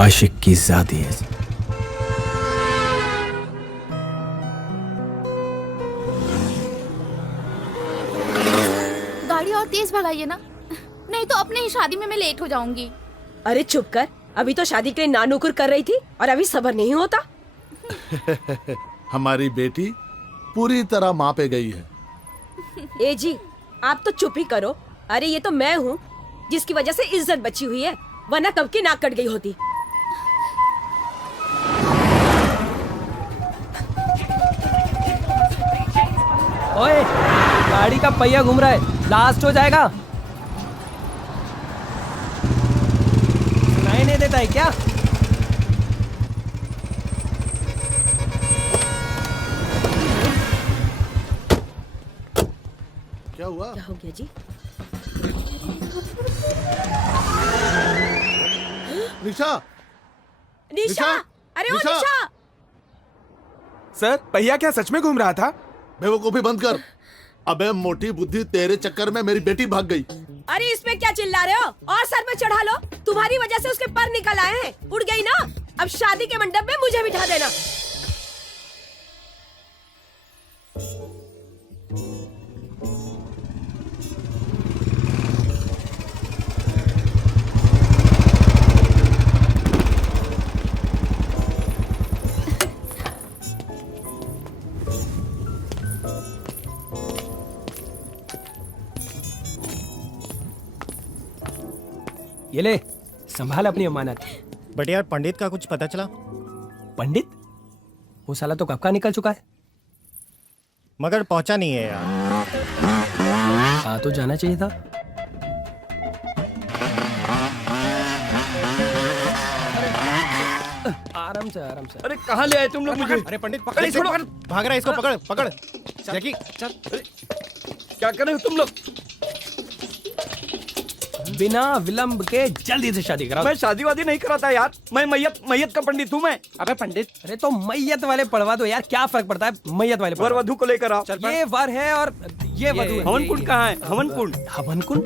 आशिक की ज़ादी है। गाड़ी और तेज भगाइए ना, नहीं तो अपने ही शादी में मैं लेट हो जाऊंगी। अरे चुप कर, अभी तो शादी के लिए नानुकुर कर रही थी और अभी सब्र नहीं होता। हमारी बेटी पूरी तरह माँ पे गई है। ए जी, आप तो चुप ही करो। अरे ये तो मैं हूँ जिसकी वजह से इज्जत बची हुई है, वरना कब की नाक कट गई होती। ओए, गाड़ी का पहिया घूम रहा है, ब्लास्ट हो जाएगा। सुनाई नहीं देता है क्या? क्या हुआ? क्या हो गया जी? निशा! निशा! अरे ओ निशा! निशा! सर, पहिया क्या सच में घूम रहा था? बेवकूफी बंद कर। अबे मोटी बुद्धि, तेरे चक्कर में मेरी बेटी भाग गई। अरे इसमें क्या चिल्ला रहे हो? और सर पे चढ़ा लो। तुम्हारी वजह से उसके पर निकल आए हैं। उड़ गई ना? अब शादी के मंडप में मुझे बिठा देना। ये ले, संभाल अपनी अमानत। बट यार पंडित का कुछ पता चला? पंडित? वो साला तो कब का निकल चुका है। मगर पहुंचा नहीं है यार। आ तो जाना चाहिए था। आराम से, आराम से। अरे कहाँ ले आए तुम लोग मुझे? अरे पंडित पकड़, इसको पकड़, भाग रहा है, इसको पकड़ पकड़। जैकी चल। क्या कर रहे हो तुम लोग? बिना विलंब के जल्दी से शादी करा। मैं शादी वादी नहीं कराता यार, मैं मैयत का पंडित हूँ मैं। अबे पंडित, अरे तो मैयत वाले पढ़वा दो यार, क्या फर्क पड़ता है? मैयत वाले वर पढ़वा वधु को लेकर आओ। दो। ये वर है और ये वधु है। हवन कुंड कहाँ है? हवन कुंड। हवन कुंड?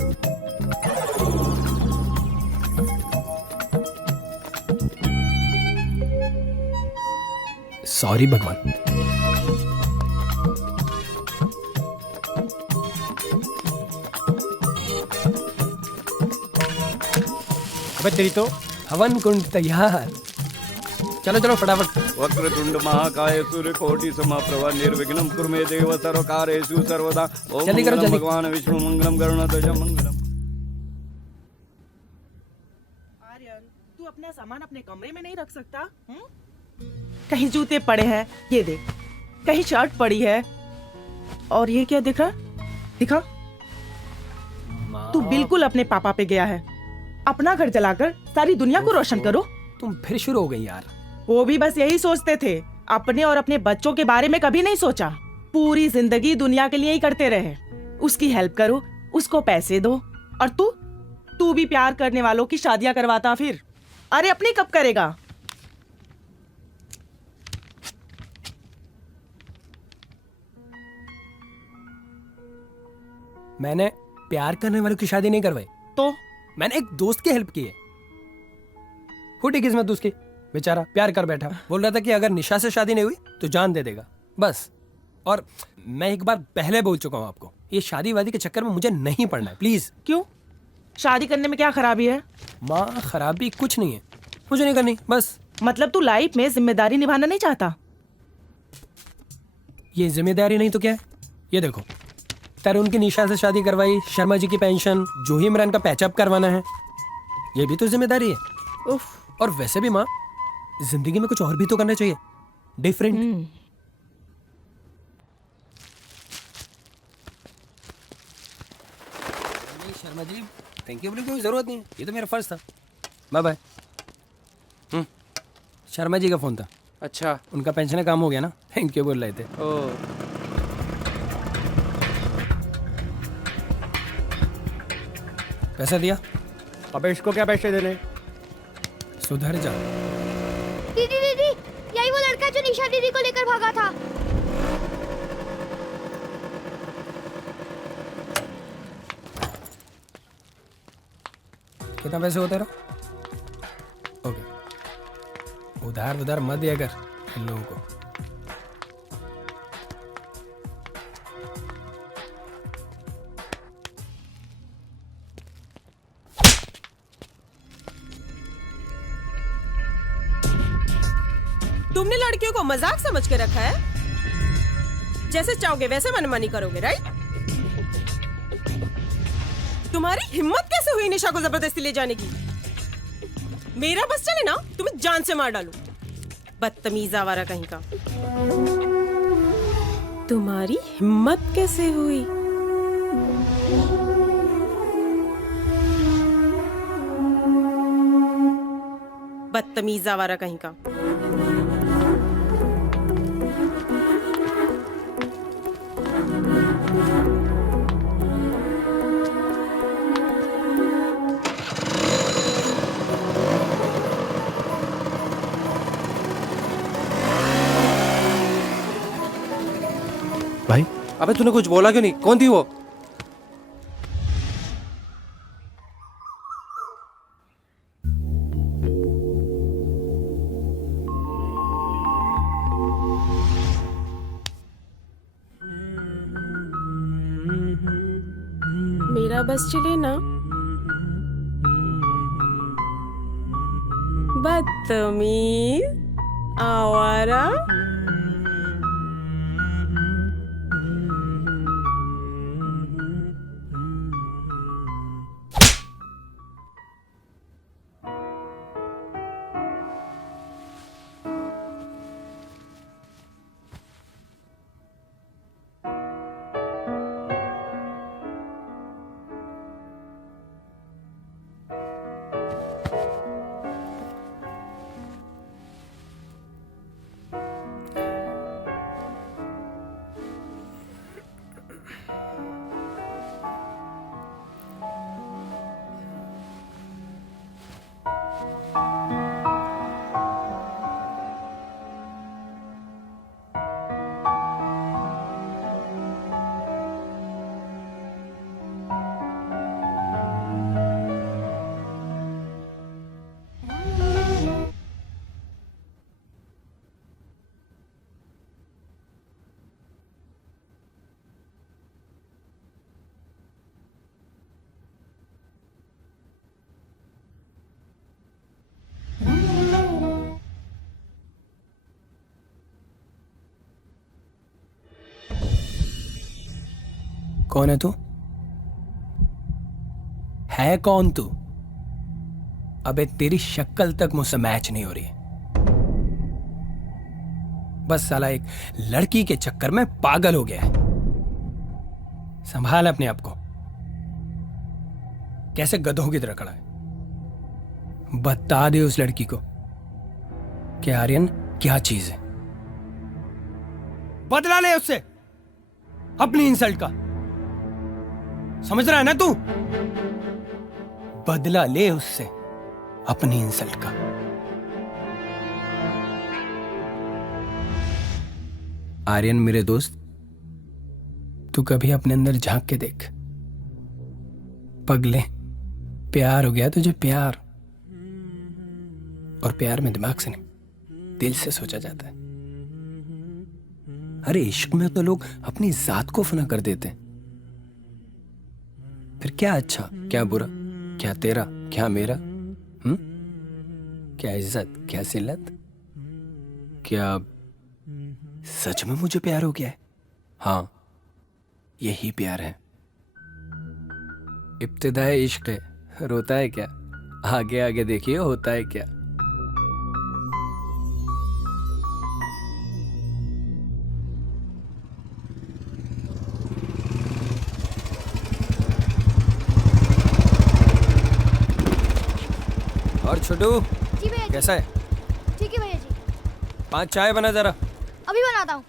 सॉरी भगवान। अबे तेरी तो हवन कुंड तैयार। चलो चलो फटाफट। वक्रतुंड महाकाय सूर्यकोटि समप्रभा निर्विघ्नं कुरु मे देव सर्वकार्येषु सर्वदा। ओम जल्दी करो, मंगलम जल्दी। भगवान विष्णु मंगलम गरुड़ध्वज मंगलम। आर्यन, तू अपना सामान अपने कमरे में नहीं रख सकता? कहीं जूते पड़े हैं, ये देख। कहीं शर्ट पड़ी है, और ये क्या दिख रहा? दिखा? तू बिल्कुल अपने पापा पे गया है। अपना घर जलाकर सारी दुनिया को रोशन करो। तुम फिर शुरू हो गई यार। वो भी बस यही सोचते थे, अपने और अपने बच्चों के बारे में कभी नहीं सोचा। पूरी जिंदगी दुनिया के लिए ही करते रहे। उसकी हेल्प करो, उसको पैसे दो, और तू भी प्यार करने वालों की शादियां करवाता फिर। अरे अपनी कब करेगा? मैंने प्यार करने वालों की शादी नहीं करवाई, तो मैंने एक दोस्त की हेल्प की है। फूटी किस्मत उसकी, बेचारा प्यार कर बैठा। बोल रहा था कि अगर निशा से शादी नहीं हुई तो जान दे देगा, बस। और मैं एक बार पहले बोल चुका हूं आपको, ये शादी वादी के चक्कर में मुझे नहीं पड़ना है, प्लीज। क्यों? शादी करने में क्या खराबी है? माँ, खराबी कुछ नहीं है, मुझे नहीं करनी, बस। मतलब तू लाइफ में जिम्मेदारी निभाना नहीं चाहता? ये जिम्मेदारी नहीं तो क्या है? ये देखो, तरुण की निशा से शादी करवाई, शर्मा जी की पेंशन, जूही इमरान का पैचअप करवाना है, ये भी तो जिम्मेदारी है। उफ। और वैसे भी माँ, जिंदगी में कुछ और भी तो करना चाहिए, different. Sharma ji, thank you बोलने की कोई जरूरत नहीं है, ये तो मेरा फर्ज था। Bye bye. शर्मा जी का फोन था। अच्छा, उनका पेंशन का काम हो गया ना, थैंक यू बोल रहे थे। ओ पैसा दिया? अबे इसको क्या पैसे देने? सुधर जा। दीदी दीदी, यही वो लड़का जो निशा दीदी को लेकर भागा था। कितना पैसे होते रहा? ओके, उधार उधार मत दिया कर इन लोगों को। तुमने लड़कियों को मजाक समझ के रखा है? जैसे चाहोगे वैसे मनमानी करोगे, राइट? तुम्हारी हिम्मत कैसे हुई निशा को जबरदस्ती ले जाने की? मेरा बस चले ना तुम्हें जान से मार डालूं। बदतमीज आवारा कहीं का। तुम्हारी हिम्मत कैसे हुई? बदतमीज आवारा कहीं का। भाई अबे तूने कुछ बोला क्यों नहीं? कौन थी वो? मेरा बस चले ना। बदतमीज आवारा। कौन है तू? है कौन तू? अबे तेरी शक्ल तक मुझसे मैच नहीं हो रही। बस साला एक लड़की के चक्कर में पागल हो गया है। संभाल अपने आप को। कैसे गधों की तरह खड़ा है। बता दे उस लड़की को कि आर्यन क्या चीज है। बदला ले उससे अपनी इंसल्ट का। समझ रहा है ना तू? बदला ले उससे अपनी इंसल्ट का। आर्यन मेरे दोस्त, तू कभी अपने अंदर झांक के देख। पगले, प्यार हो गया तुझे, प्यार। और प्यार में दिमाग से नहीं, दिल से सोचा जाता है। अरे इश्क में तो लोग अपनी जात को फना कर देते हैं। फिर क्या अच्छा, क्या बुरा, क्या तेरा, क्या मेरा, क्या इज्जत, क्या सिल्लत, क्या सच में मुझे प्यार हो गया है? हाँ, यही प्यार है। इब्तिदाए इश्क है, रोता है क्या? आगे आगे देखिए होता है क्या। और छोटू जी भैया जी। कैसा है? ठीक है भैया जी। 5 चाय बना जरा। अभी बनाता हूँ।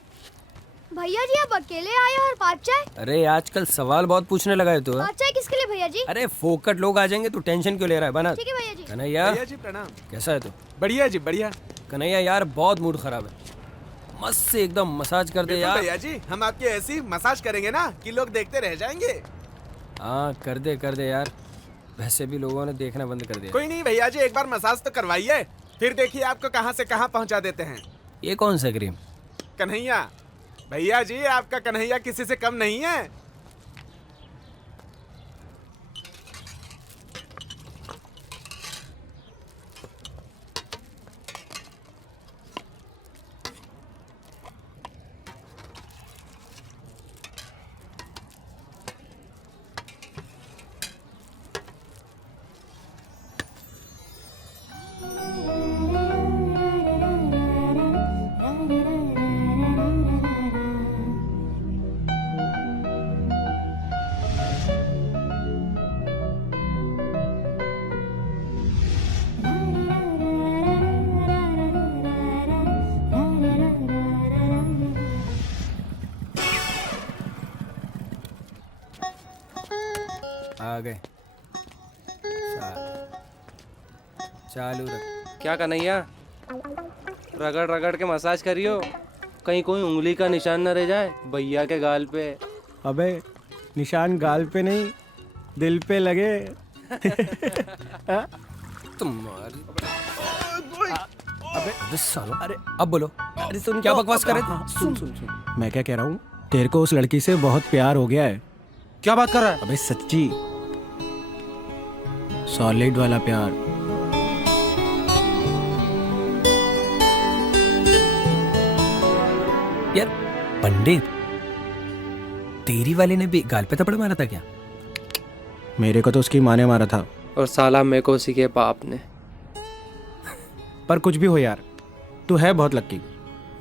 भैया जी आप अकेले आए और 5 चाय? अरे आजकल सवाल बहुत पूछने लगा है तू। 5 चाय किसके लिए भैया जी? अरे फोकट लोग आ जाएंगे, तू टेंशन क्यों ले रहा है? बना। ठीक है भैया जी। कन्हैया भैया जी प्रणाम। कैसा है तू? बढ़िया जी बढ़िया। कन्हैया यार बहुत मूड खराब है, मस्त से एकदम मसाज कर दे यार। भैया जी हम आपके ऐसी मसाज करेंगे ना कि लोग देखते रह जाएंगे। हाँ कर दे यार। वैसे भी लोगों ने देखना बंद कर दिया। कोई नहीं भैया जी, एक बार मसाज तो करवाइए, फिर देखिए आपको कहां से कहां पहुंचा देते हैं। ये कौन सा क्रीम? कन्हैया, भैया जी आपका कन्हैया किसी से कम नहीं है। आ गए। चालू रख। क्या कन्हैया, रगड़ रगड़ के मसाज करियो, कहीं कोई उंगली का निशान न रह जाए भैया के गाल पे। अबे निशान गाल पे नहीं, दिल पे लगे। तुम्हारी अबे सालो, अरे अब बोलो। अरे सुन, क्या बकवास कर रहे थे? सुन मैं क्या कह रहा हूँ, तेरे को उस लड़की से बहुत प्यार हो गया है। क्या बात कर रहा है? अबे सच्ची, सॉलिड वाला प्यार। यार पंडित, तेरी वाली ने भी गाल पे थप्पड़ मारा था क्या? मेरे को तो उसकी माँ ने मारा था। और साला मेरे को उसी के बाप ने। पर कुछ भी हो यार, तू है बहुत लक्की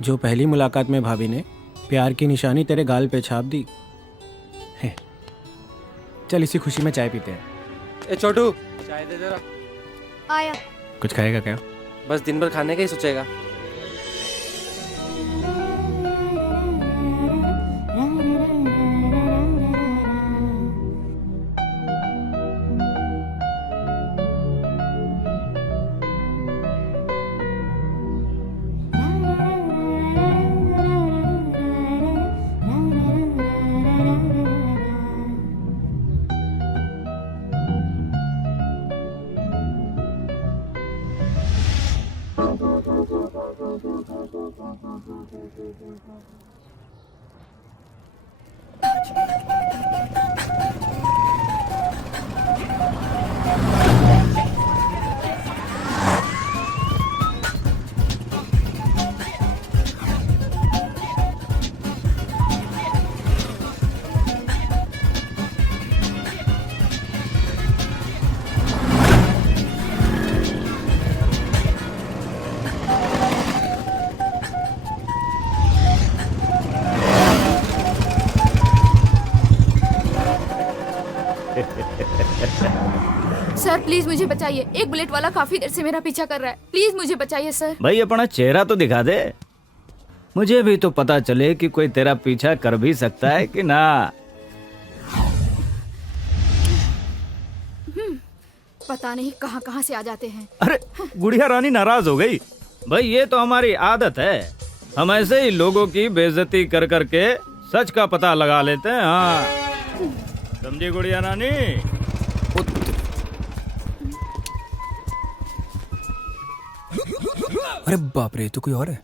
जो पहली मुलाकात में भाभी ने प्यार की निशानी तेरे गाल पे छाप दी है। चल इसी खुशी में चाय पीते हैं। ए छोटू, चाय दे जरा। आया। कुछ खाएगा क्या? बस दिन भर खाने का ही सोचेगा। सर प्लीज मुझे बचाइए, एक बुलेट वाला काफी देर से मेरा पीछा कर रहा है, प्लीज मुझे बचाइए सर। भाई अपना चेहरा तो दिखा दे, मुझे भी तो पता चले कि कोई तेरा पीछा कर भी सकता है कि ना। पता नहीं कहाँ कहाँ से आ जाते हैं। अरे गुड़िया रानी नाराज हो गई। भाई ये तो हमारी आदत है, हम ऐसे ही लोगों की बेइज्जती कर करके सच का पता लगा लेते हैं। हाँ समझी गुड़िया रानी? अरे बाप रे, तो कोई और है?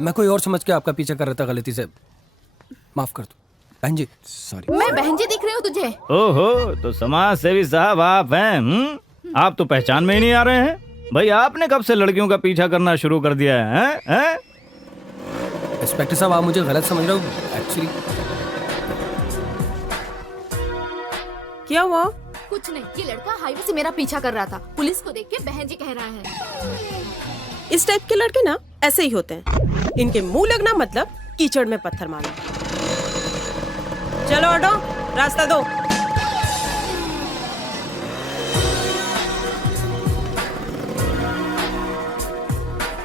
मैं कोई और समझ के आपका पीछा कर रहा था, गलती से माफ कर दो। बहन जी सॉरी। मैं बहन जी दिख रही हूँ तुझे? ओहो, तो समाज सेवी साहब आप हैं? आप तो पहचान में ही नहीं आ रहे हैं। भाई आपने कब से लड़कियों का पीछा करना शुरू कर दिया है? इंस्पेक्टर साहब, आप मुझे गलत समझ रहे हो एक्चुअली। क्या हुआ? कुछ नहीं, ये लड़का हाईवे से मेरा पीछा कर रहा था, पुलिस को देख के बहन जी कह रहा है। इस टाइप के लड़के ना ऐसे ही होते हैं, इनके मुंह लगना मतलब कीचड़ में पत्थर मारना। चलो ऑटो, रास्ता दो।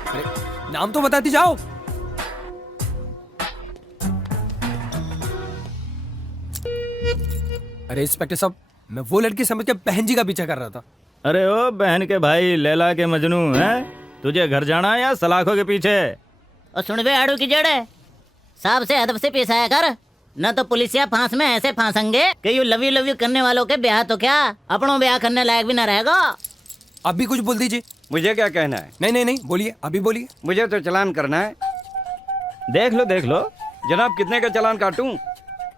अरे नाम तो बताती जाओ। अरे इंस्पेक्टर साहब, मैं वो लड़की समझ के बहन जी का पीछा कर रहा था। अरे ओ बहन के भाई, लैला के मजनू हैं? तुझे घर जाना है या सलाखों के पीछे? और सुन बे आड़ू की जड़ है, साहब से अदब से पेश आया कर, न तो पुलिसिया फांस में ऐसे फांसेंगे कि यू लव यू करने वालों के ब्याह तो क्या अपनों ब्याह करने लायक भी न रहेगा। आप भी कुछ बोल दीजिए, मुझे क्या कहना है? नहीं नहीं नहीं, बोलिए, अभी बोलिए। मुझे तो चालान करना है। देख लो जनाब, कितने का चालान काटूं?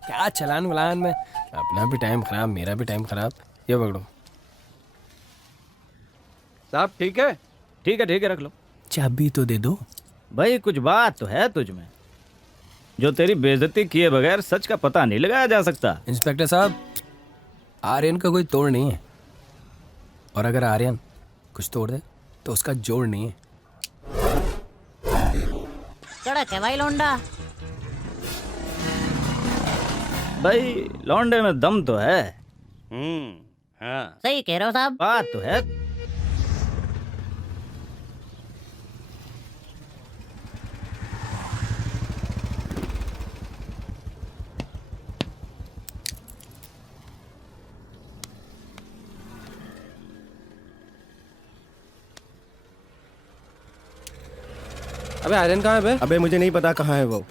क्या चलान वलान में, अपना भी टाइम खराब, मेरा भी टाइम खराब। ये पकड़ो। साहब ठीक है, ठीक है, ठीक है, रख लो। चाबी तो दे दो। भाई कुछ बात तो है तुझ में, जो तेरी बेइज्जती किए बगैर सच का पता नहीं लगाया जा सकता। इंस्पेक्टर साहब, आर्यन का कोई तोड़ नहीं है, और अगर आर्यन कुछ तोड़ दे तो उसका जोड़ नहीं है। कड़क है भाई लौंडा। भाई लौंडे में दम तो है। हाँ, सही कह रहे हो साहब। बात तो है। अबे आर्यन कहाँ है बे? अबे मुझे नहीं पता कहाँ है वो।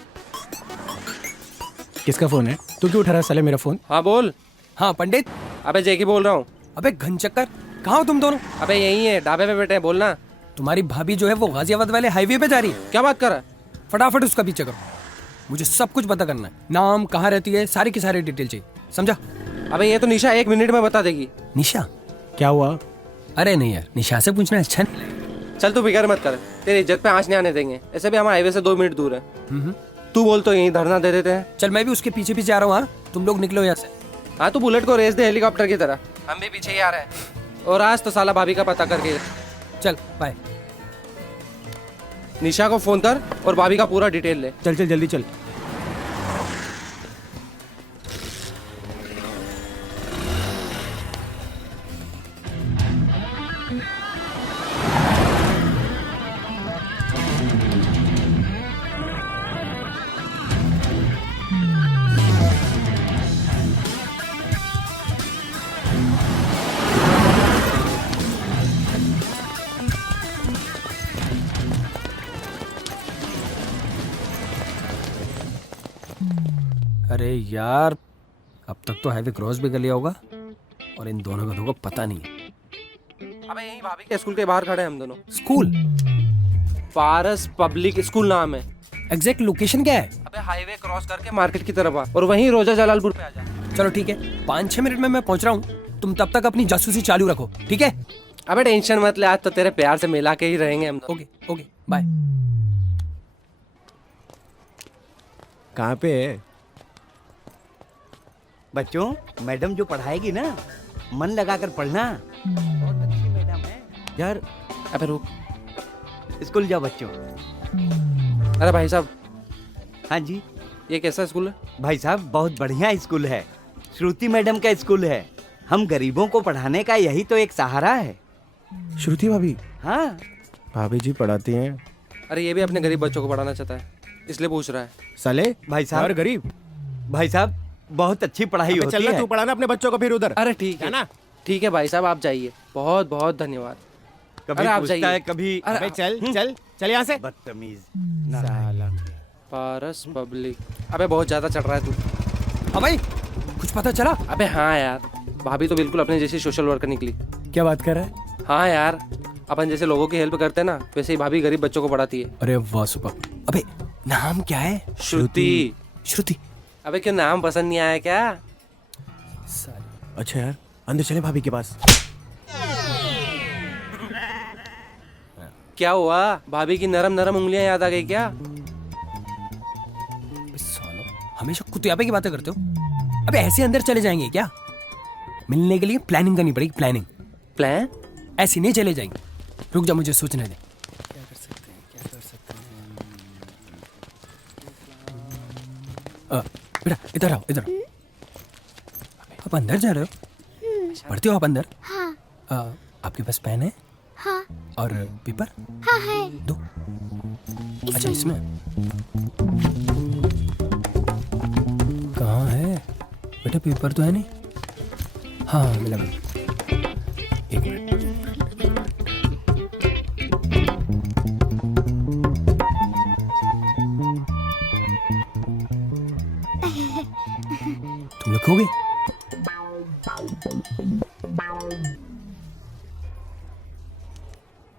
किसका फोन है? तू क्यों उठा रहा है साले मेरा फोन? हाँ बोल। हाँ पंडित। अबे जैकी बोल रहा हूँ। अबे घनचक्कर, कहाँ हो तुम दोनों? अबे यही है, ढाबे पे बैठे हैं, बोलना। तुम्हारी भाभी जो है वो गाजियाबाद वाले हाईवे पे जा रही है। क्या बात कर रहा है? फटाफट उसका पीछे करो, मुझे सब कुछ पता करना है। नाम, कहाँ रहती है, सारी की सारी डिटेल चाहिए, समझा? अबे ये तो निशा 1 मिनट में बता देगी। निशा? क्या हुआ? अरे नहीं यार, निशा से पूछना अच्छा नहीं लगेगा। चल तू फिक्र मत कर, तेरी इज्जत पे आंच नहीं आने देंगे। ऐसे भी हमारे हाईवे से 2 मिनट दूर है। तू बोल तो यहीं धरना दे देते हैं। चल मैं भी उसके पीछे पीछे आ रहा हूँ। हाँ तुम लोग निकलो यहाँ से। हाँ तू बुलेट को रेस दे हेलीकॉप्टर की तरह, हम भी पीछे ही आ रहे हैं। और आज तो साला भाभी का पता करके। चल बाय। निशा को फोन कर और भाभी का पूरा डिटेल ले। चल चल जल्दी चल। अरे यार, अब तक तो हाईवे क्रॉस भी कर लिया होगा और इन दोनों का तो पता नहीं है। अबे यहीं भाभी के स्कूल के बाहर खड़े हैं हम दोनों। स्कूल? पारस पब्लिक स्कूल नाम है। एग्जैक्ट लोकेशन क्या है? अबे हाईवे क्रॉस करके मार्केट की तरफ आ और वहीं रोजा जलालपुर पे आ जा। चलो ठीक है, 5-6 मिनट में मैं पहुंच रहा हूँ। तुम तब तक अपनी जासूसी चालू रखो, ठीक है? अबे टेंशन मत ले, आज तो तेरे प्यार से मिला के ही रहेंगे हम दोनों। Okay okay bye. कहाँ पे है? बच्चों, मैडम जो पढ़ाएगी ना, मन लगाकर पढ़ना। बहुत अच्छी मैडम है यार। अबे रुक, स्कूल जाओ बच्चों। अरे भाई साहब। हाँ जी। ये कैसा स्कूल है? भाई साहब बहुत बढ़िया स्कूल है, श्रुति मैडम का स्कूल है। हम गरीबों को पढ़ाने का यही तो एक सहारा है। श्रुति भाभी? हाँ भाभी जी पढ़ाती हैं। अरे ये भी अपने गरीब बच्चों को पढ़ाना चाहता है, इसलिए पूछ रहा है। साले भाई साहब। और गरीब? भाई साहब बहुत अच्छी पढ़ाई होती चल है। तू पढ़ाना अपने बच्चों को फिर उधर। अरे ठीक है ना, ठीक है भाई साहब, आप जाइए। बहुत बहुत धन्यवाद। कभी अरे आप पूछता जाइए। है, कभी अरे चल चल चल यहाँ से। बदतमीज। साला। पारस पब्लिक। अबे बहुत ज्यादा चढ़ रहा है तू। हाँ भाई, कुछ पता चला? अबे हाँ यार, भाभी तो बिल्कुल अपने जैसी सोशल वर्कर निकली। क्या बात कर रहा है? हाँ यार, अपन जैसे लोगों की हेल्प करते हैं ना, वैसे ही भाभी गरीब बच्चों को पढ़ाती है। अरे वाह सुपर। अबे नाम क्या है? श्रुति। श्रुति? अबे क्यों नाम पसंद नहीं आया क्या? अच्छा यार, अंदर चले भाभी के पास। क्या हुआ, भाभी की नरम नरम उंगलियां याद आ गई क्या? सालो, हमेशा कुतियापे की बातें करते हो। अबे ऐसे अंदर चले जाएंगे क्या? मिलने के लिए प्लानिंग करनी पड़ेगी। प्लानिंग? प्लान? ऐसे नहीं चले जाएंगे। रुक जा, मुझे सोचने दे। क्या कर सकते हैं? बेटा इधर आओ, इधर आओ। आप अंदर जा रहे हो? पढ़ते हो आप अंदर? हाँ। आपके पास पेन है? हाँ। और पेपर? हाँ है। दो। अच्छा इसमें कहाँ है बेटा? पेपर तो है नहीं। हाँ मिला मिला। एक मिनट। तुम लिखोगे?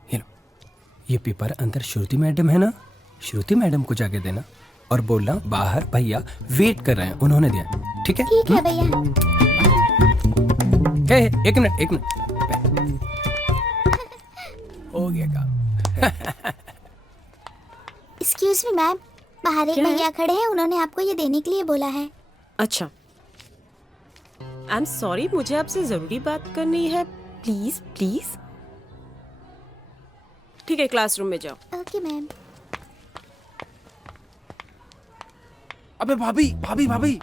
ये लो। ये पेपर अंदर श्रुति मैडम है ना, श्रुति मैडम को जाके देना और बोलना बाहर भैया वेट कर रहे हैं, उन्होंने दिया। ठीक है? ठीक है भैया। एक मिनट हो गया काम। एक्सक्यूज मी मैम, बाहर एक भैया खड़े हैं, उन्होंने आपको ये देने के लिए बोला है। अच्छा, आई एम सॉरी, मुझे आपसे जरूरी बात करनी है, प्लीज प्लीज। ठीक है, क्लासरूम में जाओ। Okay ma'am. अबे भाभी भाभी भाभी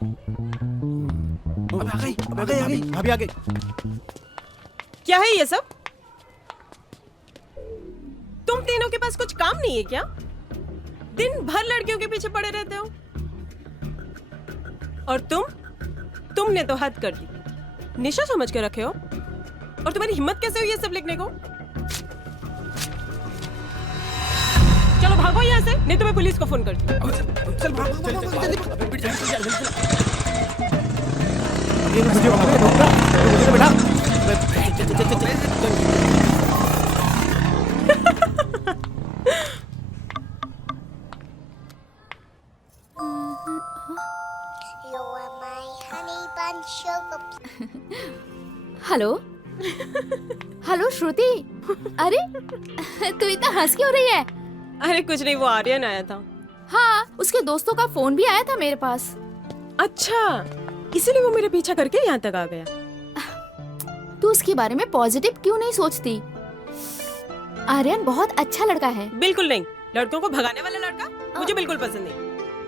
अबे आ गई भाभी आ गई। क्या है ये सब? तुम तीनों के पास कुछ काम नहीं है क्या? दिन भर लड़कियों के पीछे पड़े रहते हो। और तुमने तो हद कर दी, निशा समझ के रखे हो। और तुम्हारी हिम्मत कैसे हुई ये सब लिखने को? चलो भागो यहाँ से, नहीं तो मैं पुलिस को फोन करती हूँ। चल हेलो हेलो श्रुति, अरे तू इतना हंस क्यों रही है? अरे कुछ नहीं, वो आर्यन आया था। हाँ, उसके दोस्तों का फोन भी आया था मेरे पास। अच्छा, इसीलिए वो मेरे पीछा करके यहाँ तक आ गया। तू उसके बारे में पॉजिटिव क्यों नहीं सोचती? आर्यन बहुत अच्छा लड़का है। बिल्कुल नहीं, लड़कों को भगाने वाला लड़का मुझे बिल्कुल पसंद नहीं।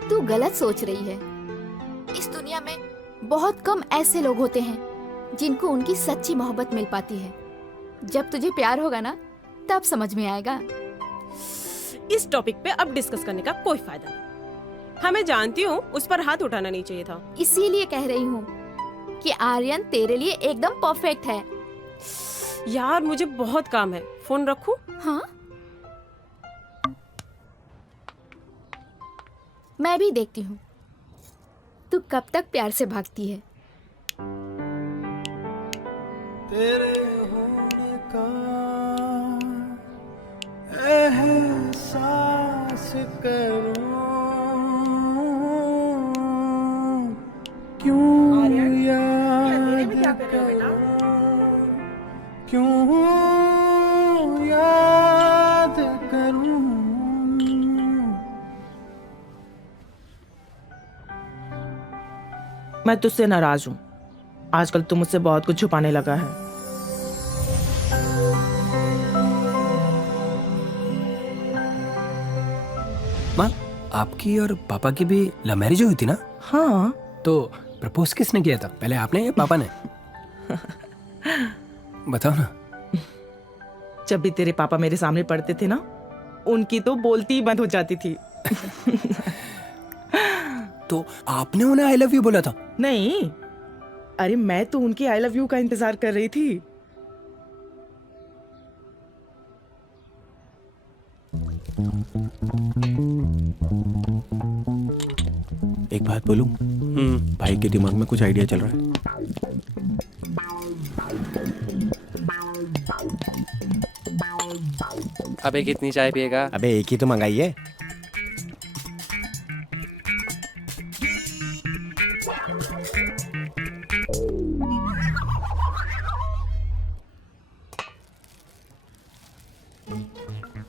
तू गलत सोच रही है। इस दुनिया में बहुत कम ऐसे लोग होते हैं जिनको उनकी सच्ची मोहब्बत मिल पाती है। जब तुझे प्यार होगा ना, तब समझ में आएगा। इस टॉपिक पे अब डिस्कस करने का कोई फायदा नहीं। हाँ, मैं जानती हूँ उस पर हाथ उठाना नहीं चाहिए था। इसीलिए कह रही हूँ कि आर्यन तेरे लिए एकदम परफेक्ट है। यार मुझे बहुत काम है, फोन रखूं? हाँ, मैं भी देखती हूँ तू कब तक प्यार से भागती है। तेरे होने का एहसास करूं, क्यों याद करूं, क्यों याद करूं। मैं तुझसे नाराज हूँ। आजकल तू मुझसे बहुत कुछ छुपाने लगा है। माँ, आपकी और पापा की भी लव मैरिज हुई थी ना? हाँ। तो प्रपोज किसने किया था, पहले आपने या पापा ने? बताओ ना। जब भी तेरे पापा मेरे सामने पड़ते थे ना, उनकी तो बोलती ही बंद हो जाती थी। तो आपने उन्हें आई लव यू बोला था? नहीं, अरे मैं तो उनकी आई लव यू का इंतजार कर रही थी। एक बात बोलूं? भाई के दिमाग में कुछ आइडिया चल रहा है। अबे कितनी चाय पिएगा? अबे एक ही तो मंगाई है।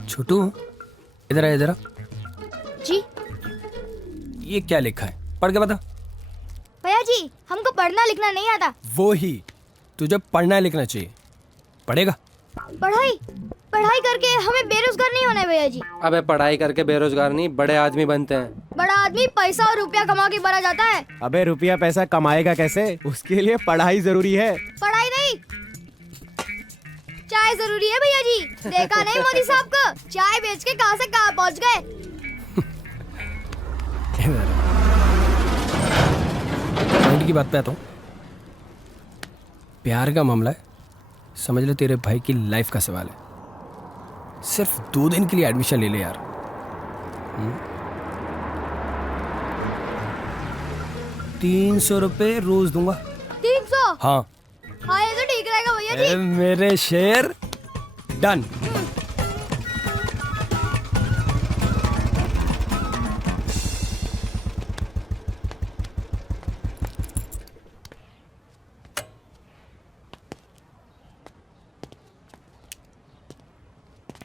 छोटू, इधर आ, इधर आ। जी ये क्या लिखा है, पढ़ के बता। भैया जी, हमको पढ़ना लिखना नहीं आता। वो ही, तुझे पढ़ना लिखना चाहिए। पढ़ेगा? पढ़ाई करके हमें बेरोजगार नहीं होना है भैया जी। अबे पढ़ाई करके बेरोजगार नहीं, बड़े आदमी बनते हैं। बड़ा आदमी पैसा और रुपया कमा के बना जाता है। अबे रुपया पैसा कमाएगा कैसे? उसके लिए पढ़ाई जरूरी है। पढ़ाई नहीं, चाय जरूरी है भैया जी। देखा नहीं मोदी साहब को, चाय बेच के कहां से कहां पहुंच गए। पॉइंट की बात पे आता हूँ। प्यार का मामला है, समझ लो तेरे भाई की लाइफ का सवाल है। सिर्फ 2 दिन के लिए एडमिशन ले ले यार। 300 रुपए रोज दूंगा। 300? हाँ। हाँ, ये तो ठीक रहेगा भैया जी। मेरे शेर, डन।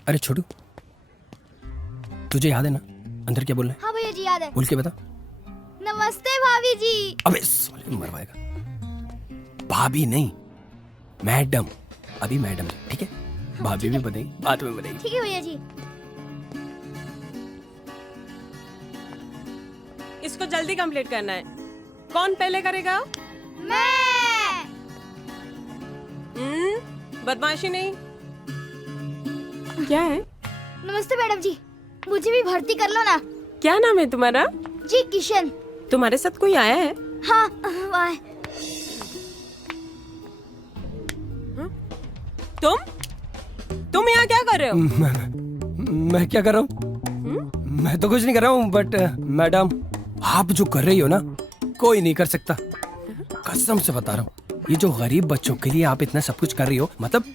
अरे छोटू, तुझे याद है ना अंदर क्या बोलना है? हाँ भैया जी याद है। बोल के बता। नमस्ते भाभी जी। अबे साले मरवाएगा। भाभी नहीं, मैडम। अभी मैडम, ठीक है? भाभी भी बताएगी, बाद में बताएगी। ठीक है भैया जी। इसको जल्दी कंप्लीट करना है। कौन पहले करेगा? मैं। बदमाशी नहीं। क्या है? नमस्ते मैडम जी, मुझे भी भर्ती कर लो ना। क्या नाम है तुम्हारा? जी किशन। तुम्हारे साथ कोई आया है? हाँ वाह। तुम यहाँ क्या कर रहे हो? मैं क्या कर रहा हूँ? मैं तो कुछ नहीं कर रहा हूँ, बट मैडम आप जो कर रही हो ना, कोई नहीं कर सकता। कसम से बता रहा हूँ, ये जो गरीब बच्चों के लिए आप इतना सब कुछ कर रही हो, मतलब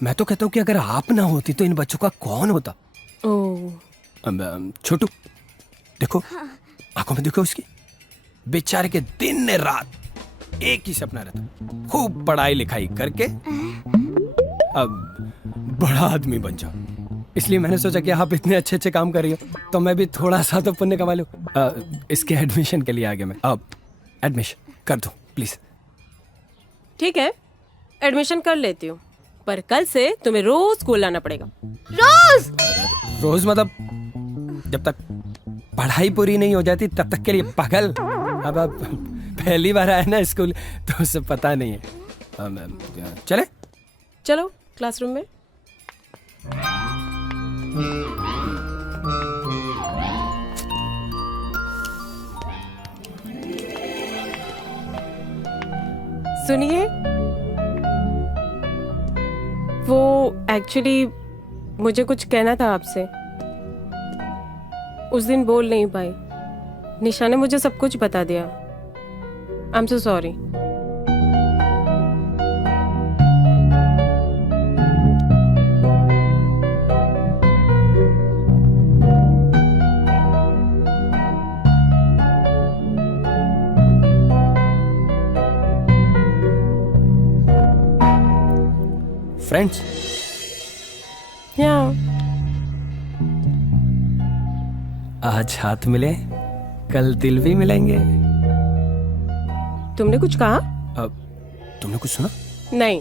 मैं तो कहता हूँ कि अगर आप ना होती तो इन बच्चों का कौन होता? छोटू देखो, आंखों में देखो उसकी, बेचारे के दिन रात एक ही सपना रहता, खूब पढ़ाई लिखाई करके अब बड़ा आदमी बन जाओ। इसलिए मैंने सोचा कि आप इतने अच्छे अच्छे काम कर रही हो तो मैं भी थोड़ा सा तो पुण्य कमा लूं। इसके एडमिशन के लिए आ गया मैं। अब एडमिशन कर दो प्लीज। ठीक है, एडमिशन कर लेती हूँ, पर कल से तुम्हें रोज स्कूल आना पड़ेगा। रोज? रोज मतलब जब तक पढ़ाई पूरी नहीं हो जाती तब तक के लिए पागल। अब पहली बार आया ना स्कूल तो उसे पता नहीं है। चले चलो क्लासरूम में। सुनिए, वो एक्चुअली मुझे कुछ कहना था आपसे। उस दिन बोल नहीं पाई। निशा ने मुझे सब कुछ बता दिया। I am so sorry. Friends आज हाथ मिले, कल दिल भी मिलेंगे। तुमने कुछ कहा? तुमने कुछ सुना? नहीं।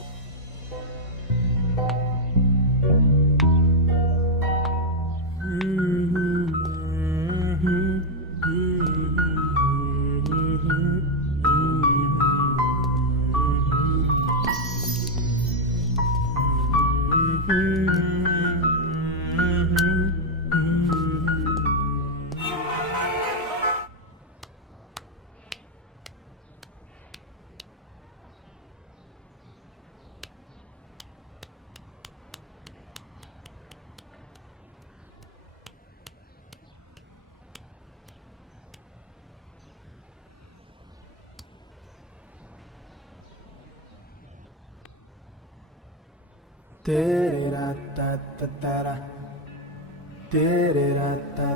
तेरे राता तारा, तेरे राता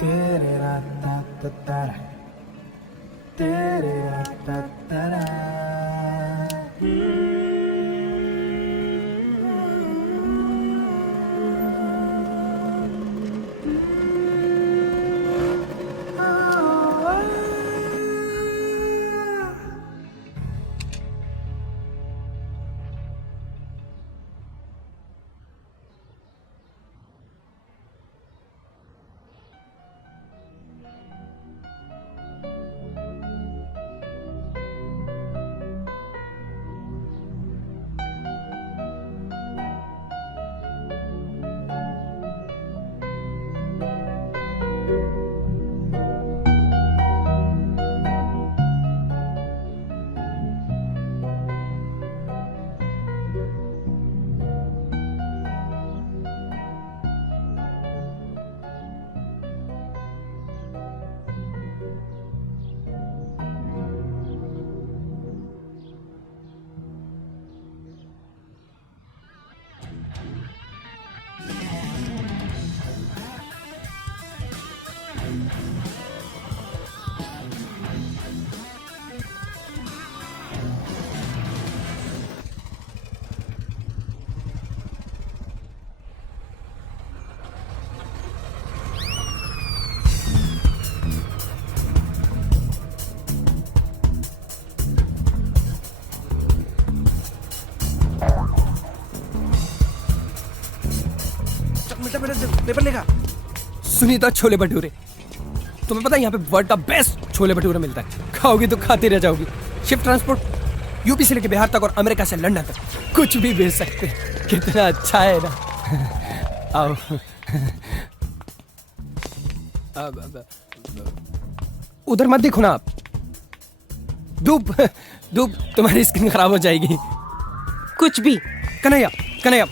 तेरे राता तारा, तेरे राता तारा। बेटा बेटा पेपर लेगा। सुनीता छोले भटूरे, तुम्हें पता है यहाँ पे वर्ल्ड का बेस्ट छोले भटूरे मिलता है, खाओगी तो खाते रह जाओगी। शिफ्ट ट्रांसपोर्ट, यूपी से लेके बिहार तक और अमेरिका से लंदन तक, कुछ भी भेज सकते हैं। कितना अच्छा है ना। आओ। उधर मत देखो ना आप, धूप धूप तुम्हारी स्किन खराब हो जाएगी। कुछ भी। कन्हैया कन्हैया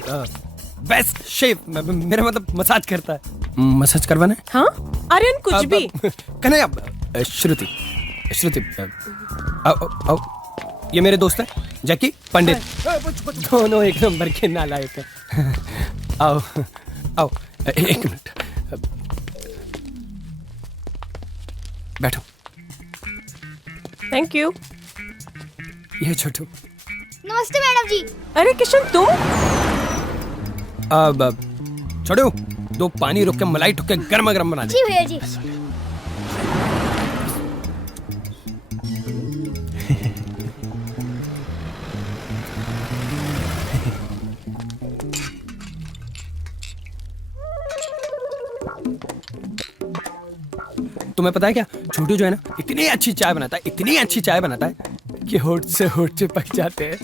बेस्ट शेफ, मेरा मतलब मसाज करता है। मसाज करवाना है? हाँ आर्यन कुछ भी। कन्हैया श्रुति श्रुति आओ आओ, ये मेरे दोस्त है जैकी पंडित, दोनों एक नंबर के नालायक हैं। आओ आओ, एक मिनट बैठो। Thank you. ये छोटू। नमस्ते मैडम जी। अरे किशन तुम? अब छोटू, दो पानी रोक के मलाई ठोक के गर्मा गर्म बना दे। जी भैया जी। तुम्हें पता है क्या, छोटू जो है ना इतनी अच्छी चाय बनाता है, इतनी अच्छी चाय बनाता है कि होठ से होठ चिपक जाते हैं।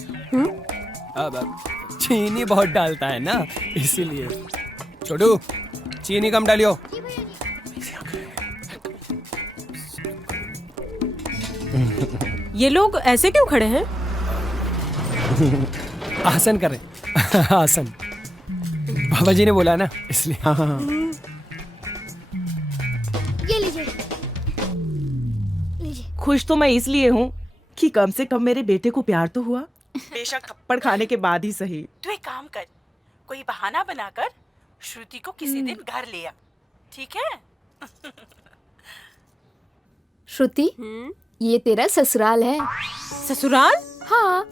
अब चीनी बहुत डालता है ना, इसीलिए। छोटू चीनी कम डालियो। ये लोग ऐसे क्यों खड़े हैं? आसन कर रहे। आसन बाबा जी ने बोला ना, इसलिए। हाँ हाँ ये लीजिए। खुश तो मैं इसलिए हूँ कि कम से कम मेरे बेटे को प्यार तो हुआ, बेशक थप्पड़ खाने के बाद ही सही। तू एक काम कर, कोई बहाना बनाकर श्रुति को किसी दिन घर ले आ, ठीक है? श्रुति, ये तेरा ससुराल है। ससुराल? हाँ,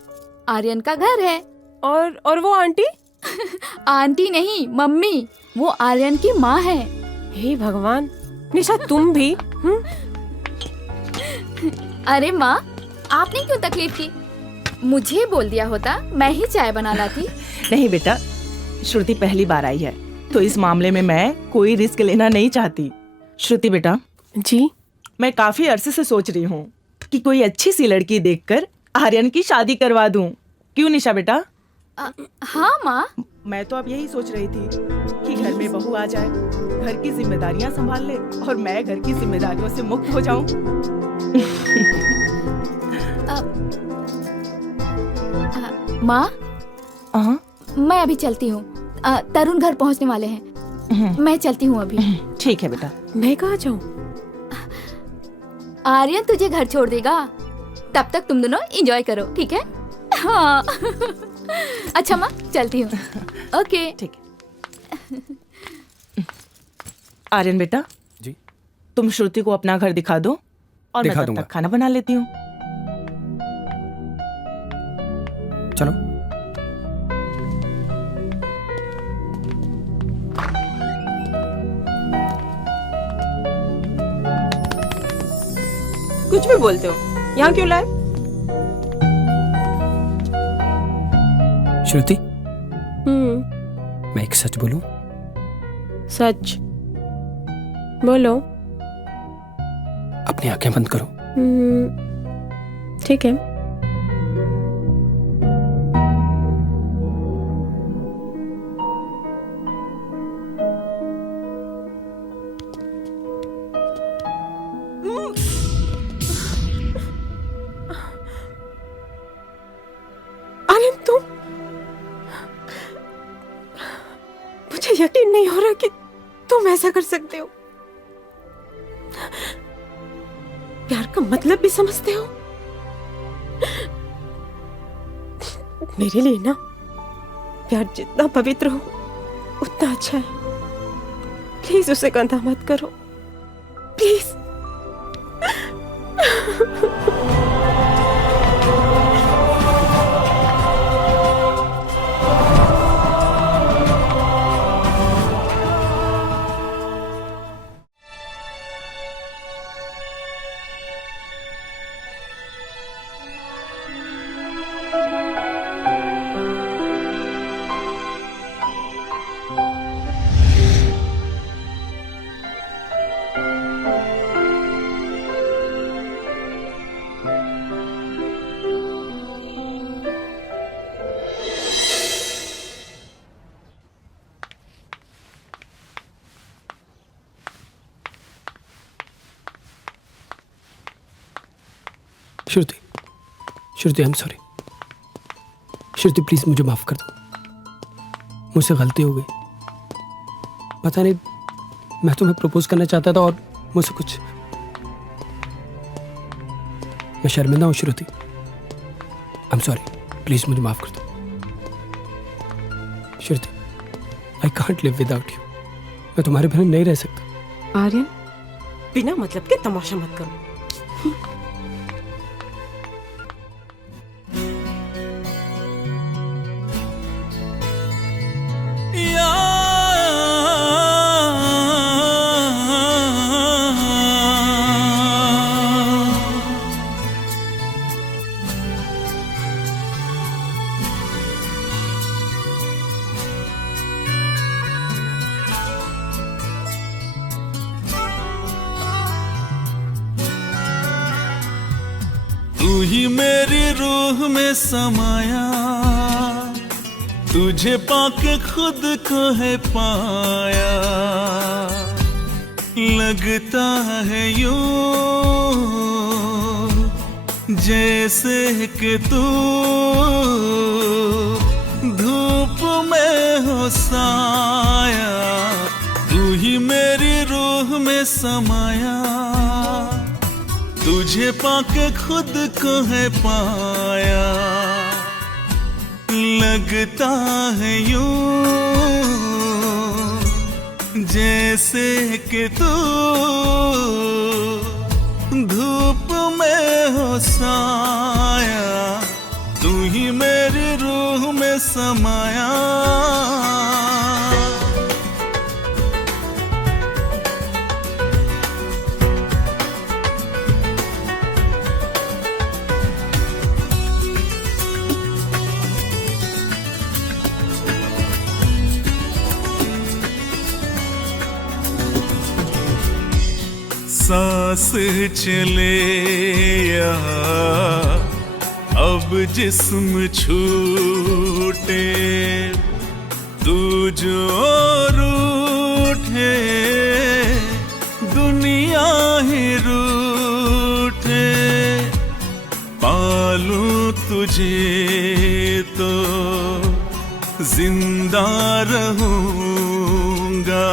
आर्यन का घर है। और वो आंटी? आंटी नहीं, मम्मी। वो आर्यन की माँ है। हे भगवान, निशा तुम भी? अरे माँ, आपने क्यों तकलीफ की? मुझे बोल दिया होता, मैं ही चाय बना लाती। नहीं बेटा, श्रुति पहली बार आई है, तो इस मामले में मैं कोई रिस्क लेना नहीं चाहती। श्रुति बेटा। जी? मैं काफी अरसे से सोच रही हूँ कि कोई अच्छी सी लड़की देखकर आर्यन की शादी करवा दूं। क्यों निशा बेटा? हाँ माँ। मैं तो अब यही सोच रही थी कि घर में बहू आ जाए, घर की जिम्मेदारियां संभाल ले और मैं घर की जिम्मेदारियों से मुक्त हो जाऊं। माँ, मैं अभी चलती हूँ। तरुण घर पहुँचने वाले हैं। मैं चलती हूँ अभी। ठीक है बेटा। मैं कहाँ जाऊँ? आर्यन तुझे घर छोड़ देगा, तब तक तुम दोनों एंजॉय करो, ठीक है? हाँ। अच्छा माँ, चलती हूँ। ओके। ठीक है। आर्यन बेटा जी, तुम श्रुति को अपना घर दिखा दो और मैं तब तक खाना बना लेती हूँ। चलो। कुछ भी बोलते हो, यहाँ क्यों लाए? श्रुति, मैं एक सच बोलूं? सच बोलो। अपनी आंखें बंद करो। ठीक है। यकीन नहीं हो रहा कि तुम ऐसा कर सकते हो। प्यार का मतलब भी समझते हो? मेरे लिए ना प्यार जितना पवित्र हो उतना अच्छा है। प्लीज उसे गंदा मत करो, please. Shruti, Shruti I am sorry. Shruti please मुझे माफ कर दो, मुझसे गलती हो गई। पता नहीं, मैं तुम्हें प्रपोज करना चाहता था और मुझसे कुछ, मैं शर्मिंदा हूँ Shruti. I am sorry, please मुझे माफ कर दो। Shruti, I can't live without you. मैं तुम्हारे बिना नहीं रह सकता। आर्यन, बिना मतलब के तमाशा मत करो। तू ही मेरी रूह में समाया, तुझे पाके खुद को है पाया। लगता है यूं जैसे कि तू धूप में हो साया। तू ही मेरी रूह में समाया, तुझे पाके खुद को है पाया। लगता है यूं जैसे कि तू धूप में हो साया। तू ही मेरी रूह में समाया। सांस चले या अब जिस्म छूटे, तू जो रूठे दुनिया ही रूठे। पालूं तुझे तो जिंदा रहूंगा,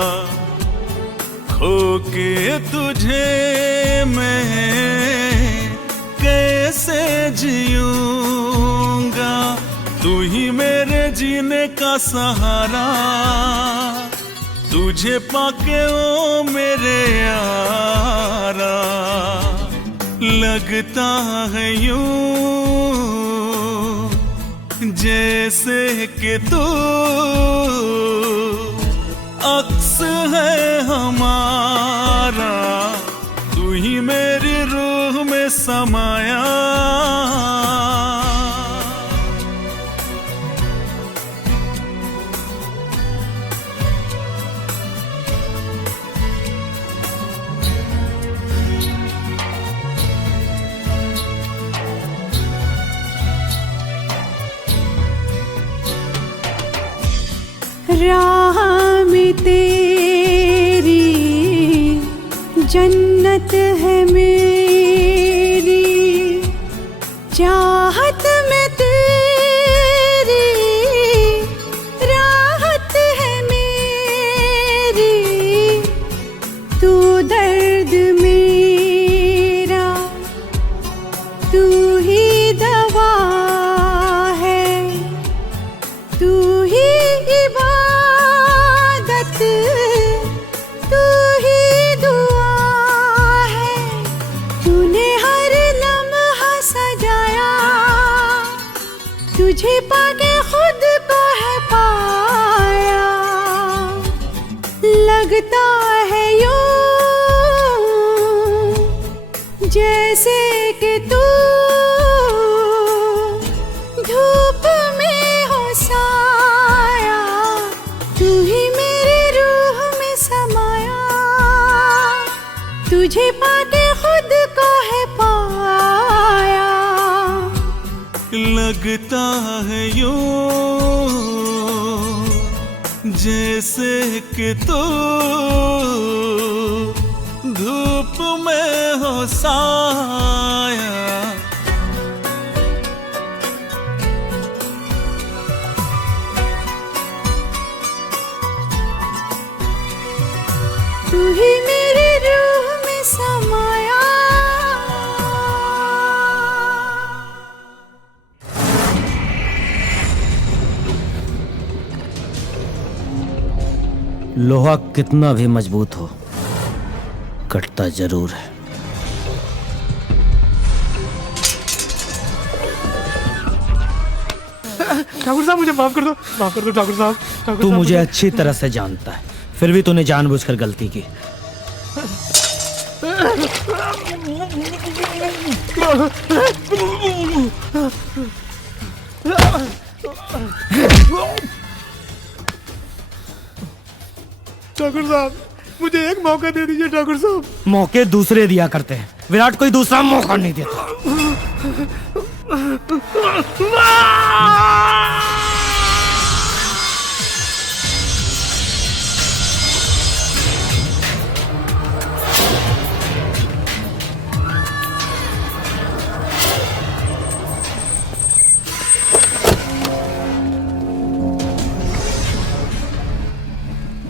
खोके तुझे मैं कैसे जीऊंगा। तू ही मेरे जीने का सहारा, तुझे पाके ओ मेरे यारा। लगता है यूं जैसे कि तू अक्स है हमारा। तू ही मेरी रूह में समाया। राह में तेरी जन्नत है मेरी, चाहत में तेरी राहत है मेरी। तू दर्द मेरा, तू ही दवा है, तू ही तू ही दुआ है। तूने हर लम्हा सजाया, तुझे पाके खुद को है पाया। लगता है यूं जैसे कि तू धूप में हो साया। तू ही तुझे पाके खुद को है पाया। लगता है यूं जैसे कि तू धूप में हो साया। ही मेरी रूह में समाया। लोहा कितना भी मजबूत हो, कटता जरूर है। ठाकुर साहब मुझे माफ कर दो, माफ कर दो ठाकुर साहब। तू मुझे अच्छी तरह से जानता है, फिर भी तूने जानबूझकर गलती की। ठाकुर साहब मुझे एक मौका दे दीजिए ठाकुर साहब। मौके दूसरे दिया करते हैं, विराट कोई दूसरा मौका नहीं देता।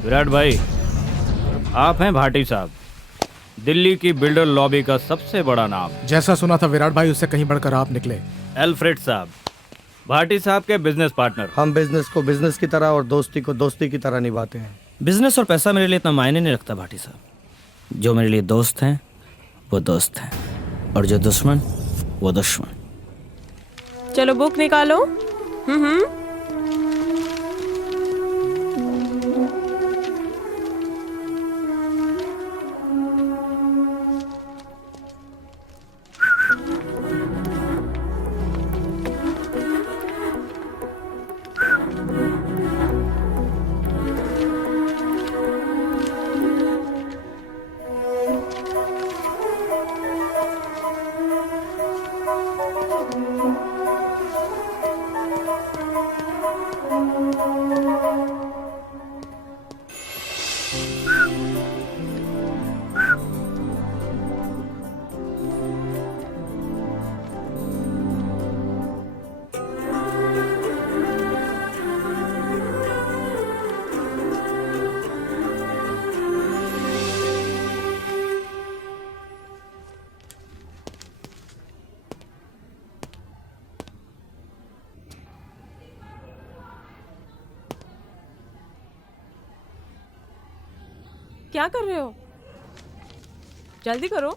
विराट भाई, आप हैं भाटी साहब, दिल्ली की बिल्डर लॉबी का सबसे बड़ा नाम। जैसा सुना था विराट भाई, उससे कहीं बढ़कर आप निकले। एल्फ्रेड साहब, भाटी साहब के बिजनेस पार्टनर। हम बिजनेस को बिजनेस की तरह और दोस्ती को दोस्ती की तरह निभाते हैं। बिजनेस और पैसा मेरे लिए इतना मायने नहीं रखता भाटी साहब। जो मेरे लिए दोस्त हैं वो दोस्त हैं, और जो दुश्मन वो दुश्मन। चलो बुक निकालो। क्या कर रहे हो? जल्दी करो।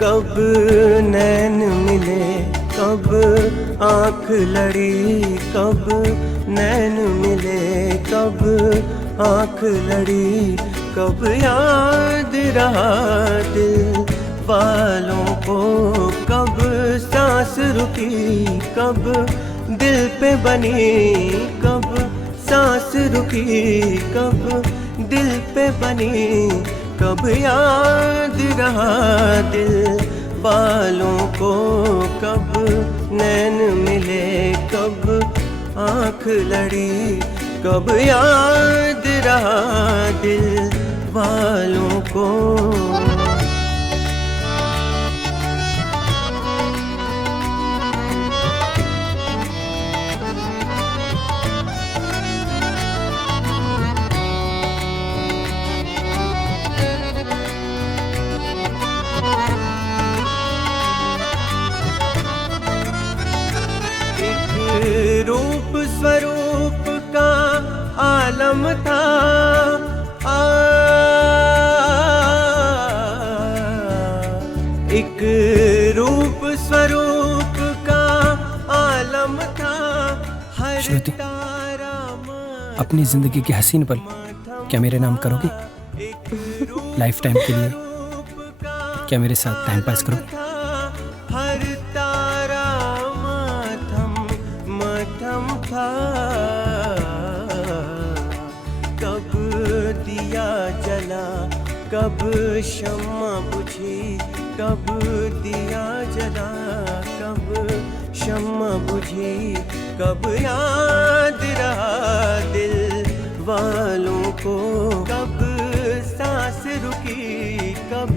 कब नैन मिले, कब आँख लड़ी, कब नैन मिले, कब आँख लड़ी, कब याद रहा दिल वालों को, कब सांस रुकी, कब दिल पे बनी, कब सांस रुकी, कब दिल पे बनी, कब याद रहा दिल वालों को, कब नैन मिले, कब आँख लड़ी, कब याद रहा दिल वालों को। आलम था एक रूप स्वरूप का आलम था हर श्रुति, अपनी जिंदगी की हसीन पल क्या मेरे नाम करोगी? लाइफ टाइम के लिए क्या मेरे साथ टाइम पास करोगी? हर तारा माथम मथम था कब दिया जला कब शम्मा बुझी कब दिया जला कब शम्मा बुझी कब याद रहा दिल वालों को कब सांस रुकी कब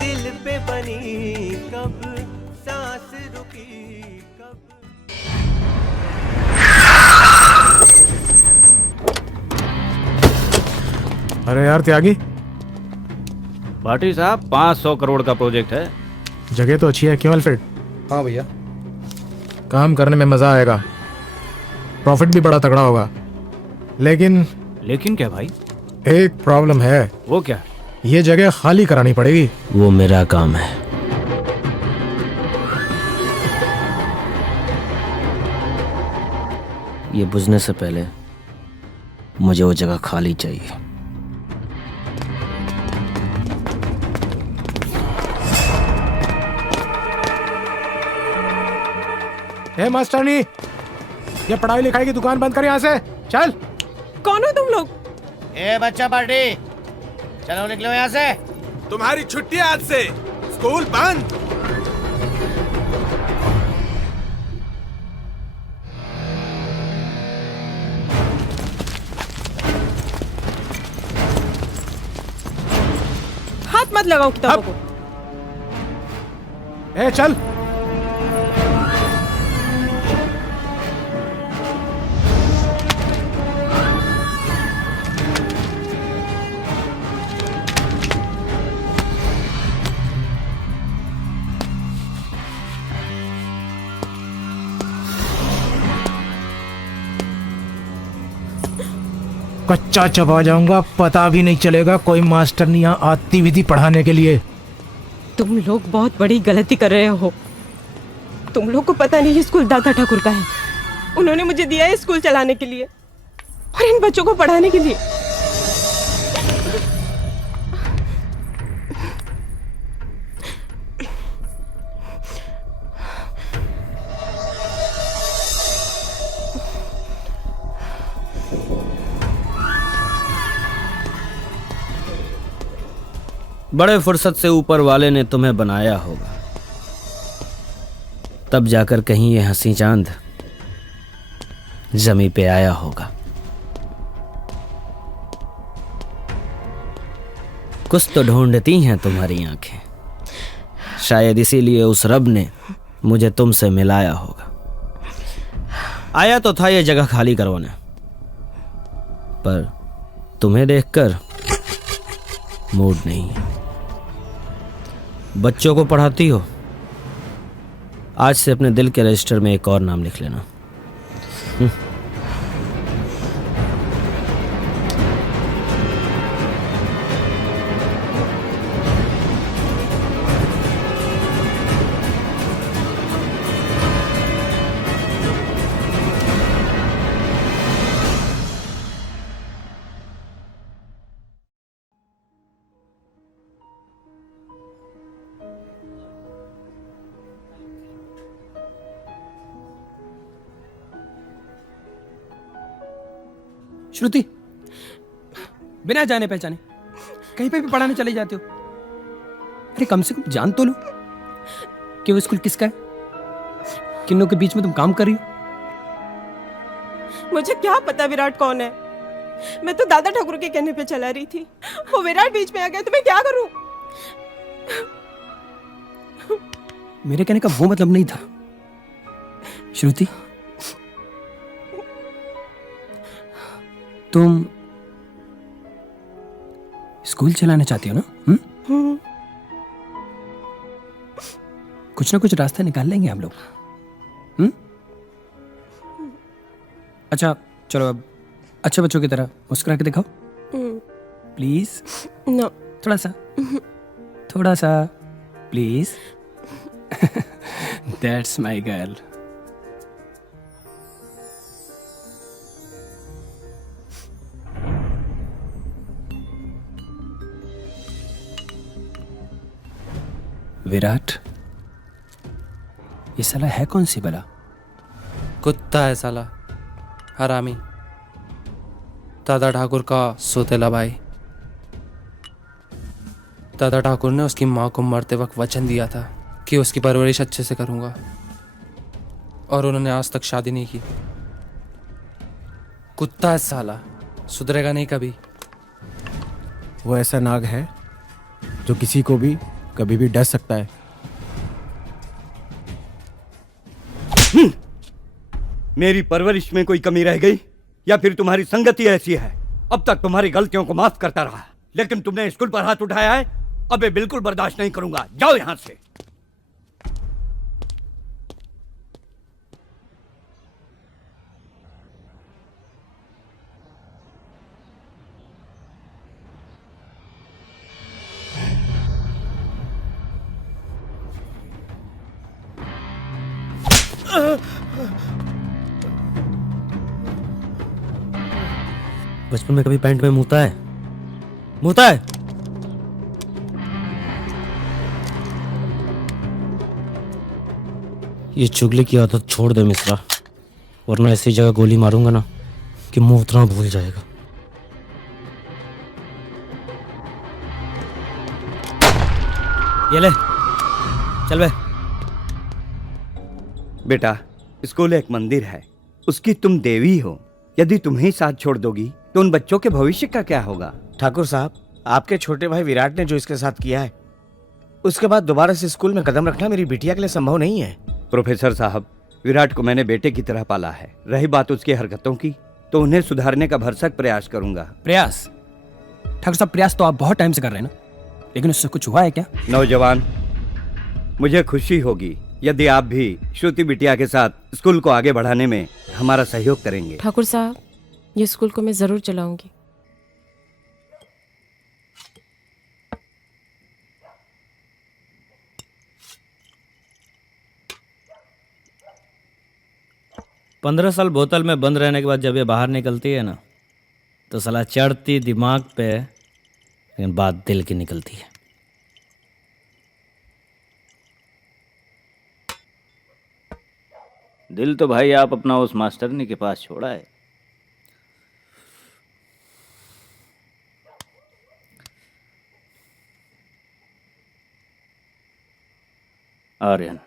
दिल पे बनी कब सांस रुकी कब अरे यार त्यागी, भाटी साहब 500 करोड़ का प्रोजेक्ट है। जगह तो अच्छी है, क्यों अल्फ्रेड? हाँ भैया, काम करने में मजा आएगा, प्रॉफिट भी बड़ा तगड़ा होगा। लेकिन क्या भाई? एक प्रॉब्लम है। वो क्या? ये जगह खाली करानी पड़ेगी। वो मेरा काम है। ये बुझने से पहले मुझे वो जगह खाली चाहिए। हे मास्टरनी, ये पढ़ाई लिखाई की दुकान बंद कर यहाँ से, चल। कौन हो तुम लोग? ए बच्चा पार्टी, चलो निकलो यहाँ से। तुम्हारी छुट्टी आज से, स्कूल बंद। हाथ मत लगाओ किताबों को। ए चल। कच्चा चबा जाऊंगा, पता भी नहीं चलेगा कोई मास्टर नहीं यहाँ आती विधि पढ़ाने के लिए। तुम लोग बहुत बड़ी गलती कर रहे हो। तुम लोग को पता नहीं स्कूल दादा ठाकुर का है। उन्होंने मुझे दिया है स्कूल चलाने के लिए और इन बच्चों को पढ़ाने के लिए। बड़े फुर्सत से ऊपर वाले ने तुम्हें बनाया होगा, तब जाकर कहीं ये हंसी चांद जमी पे आया होगा। कुछ तो ढूंढती हैं तुम्हारी आंखें, शायद इसीलिए उस रब ने मुझे तुमसे मिलाया होगा। आया तो था ये जगह खाली करवाने, पर तुम्हें देखकर मूड नहीं है। बच्चों को पढ़ाती हो, आज से अपने दिल के रजिस्टर में एक और नाम लिख लेना। श्रुति, बिना जाने पहचाने कहीं पे भी पढ़ाने चले जाते हो। अरे कम से कम जान तो लो कि वो स्कूल किसका है, किन लोगों के बीच में तुम काम कर रही हो। मुझे क्या पता विराट कौन है। मैं तो दादा ठाकुर के कहने पे चला रही थी। वो विराट बीच में आ गया तो मैं क्या करूं? मेरे कहने का वो मतलब नहीं था श्रुति। तुम स्कूल चलाना चाहती हो ना? कुछ ना कुछ रास्ता निकाल लेंगे हम लोग। अच्छा चलो, अच्छे बच्चों की तरह मुस्कुरा के दिखाओ प्लीज। नो। थोड़ा सा please. That's my girl. Virat, ये साला है कौन सी बला? कुत्ता है साला, हरामी, दादा ठाकुर का सोतेला भाई। दादा ठाकुर ने उसकी माँ को मरते वक्त वचन दिया था कि उसकी परवरिश अच्छे से करूंगा, और उन्होंने आज तक शादी नहीं की। कुत्ता है साला, सुधरेगा नहीं कभी। वो ऐसा नाग है जो किसी को भी कभी भी डर सकता है। मेरी परवरिश में कोई कमी रह गई या फिर तुम्हारी संगति ऐसी है? अब तक तुम्हारी गलतियों को माफ करता रहा, लेकिन तुमने स्कूल पर हाथ उठाया है। अब ये बिल्कुल बर्दाश्त नहीं करूंगा। जाओ यहां से। बचपन में कभी पैंट में मुता है? मुता है? ये चुगली की आदत छोड़ दे मिश्रा, वरना ऐसी जगह गोली मारूंगा ना कि मुंह उतना भूल जाएगा। ये ले, चल बे। बेटा, स्कूल एक मंदिर है, उसकी तुम देवी हो। यदि तुम्हें साथ छोड़ दोगी तो उन बच्चों के भविष्य का क्या होगा? ठाकुर साहब, आपके छोटे भाई विराट ने जो इसके साथ किया है, उसके बाद दोबारा से स्कूल में कदम रखना मेरी बिटिया के लिए संभव नहीं है। प्रोफेसर साहब, विराट को मैंने बेटे की तरह पाला है। रही बात उसकी हरकतों की, तो उन्हें सुधारने का भरसक प्रयास करूंगा। प्रयास? ठाकुर साहब, प्रयास तो आप बहुत टाइम से कर रहे हैं ना, लेकिन उससे कुछ हुआ है क्या? नौजवान, मुझे खुशी होगी यदि आप भी श्रुति बिटिया के साथ स्कूल को आगे बढ़ाने में हमारा सहयोग करेंगे। ठाकुर साहब, ये स्कूल को मैं जरूर चलाऊंगी। पंद्रह साल बोतल में बंद रहने के बाद जब ये बाहर निकलती है ना, तो साला चढ़ती दिमाग पे, लेकिन बात दिल की निकलती है। दिल तो भाई आप अपना उस मास्टरनी के पास छोड़ा है। आर्यन,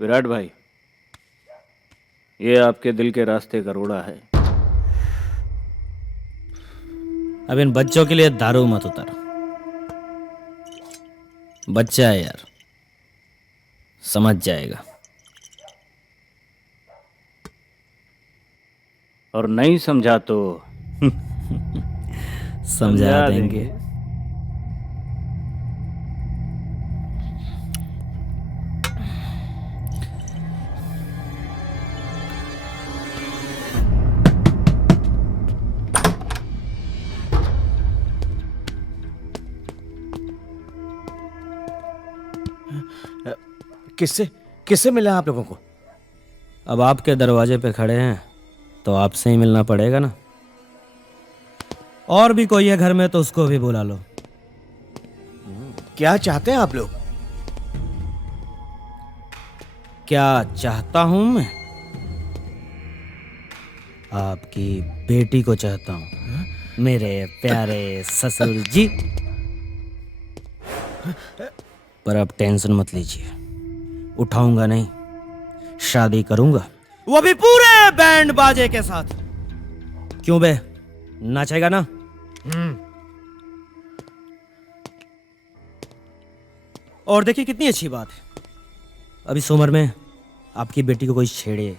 विराट भाई, ये आपके दिल के रास्ते का रोड़ा है। अब इन बच्चों के लिए दारू मत उतर। बच्चा है यार, समझ जाएगा। और नहीं समझा तो समझा देंगे। किससे मिला आप लोगों को? अब आपके दरवाजे पे खड़े हैं तो आपसे ही मिलना पड़ेगा ना। और भी कोई है घर में तो उसको भी बुला लो। क्या चाहते हैं आप लोग? क्या चाहता हूं मैं? आपकी बेटी को चाहता हूं, मेरे प्यारे ससुर जी। पर अब टेंशन मत लीजिए, उठाऊंगा नहीं, शादी करूंगा, वो भी पूरे बैंड बाजे के साथ। क्यों बे, नाचेगा ना? और देखिए कितनी अच्छी बात है, अब इस उम्र में आपकी बेटी को कोई छेड़े,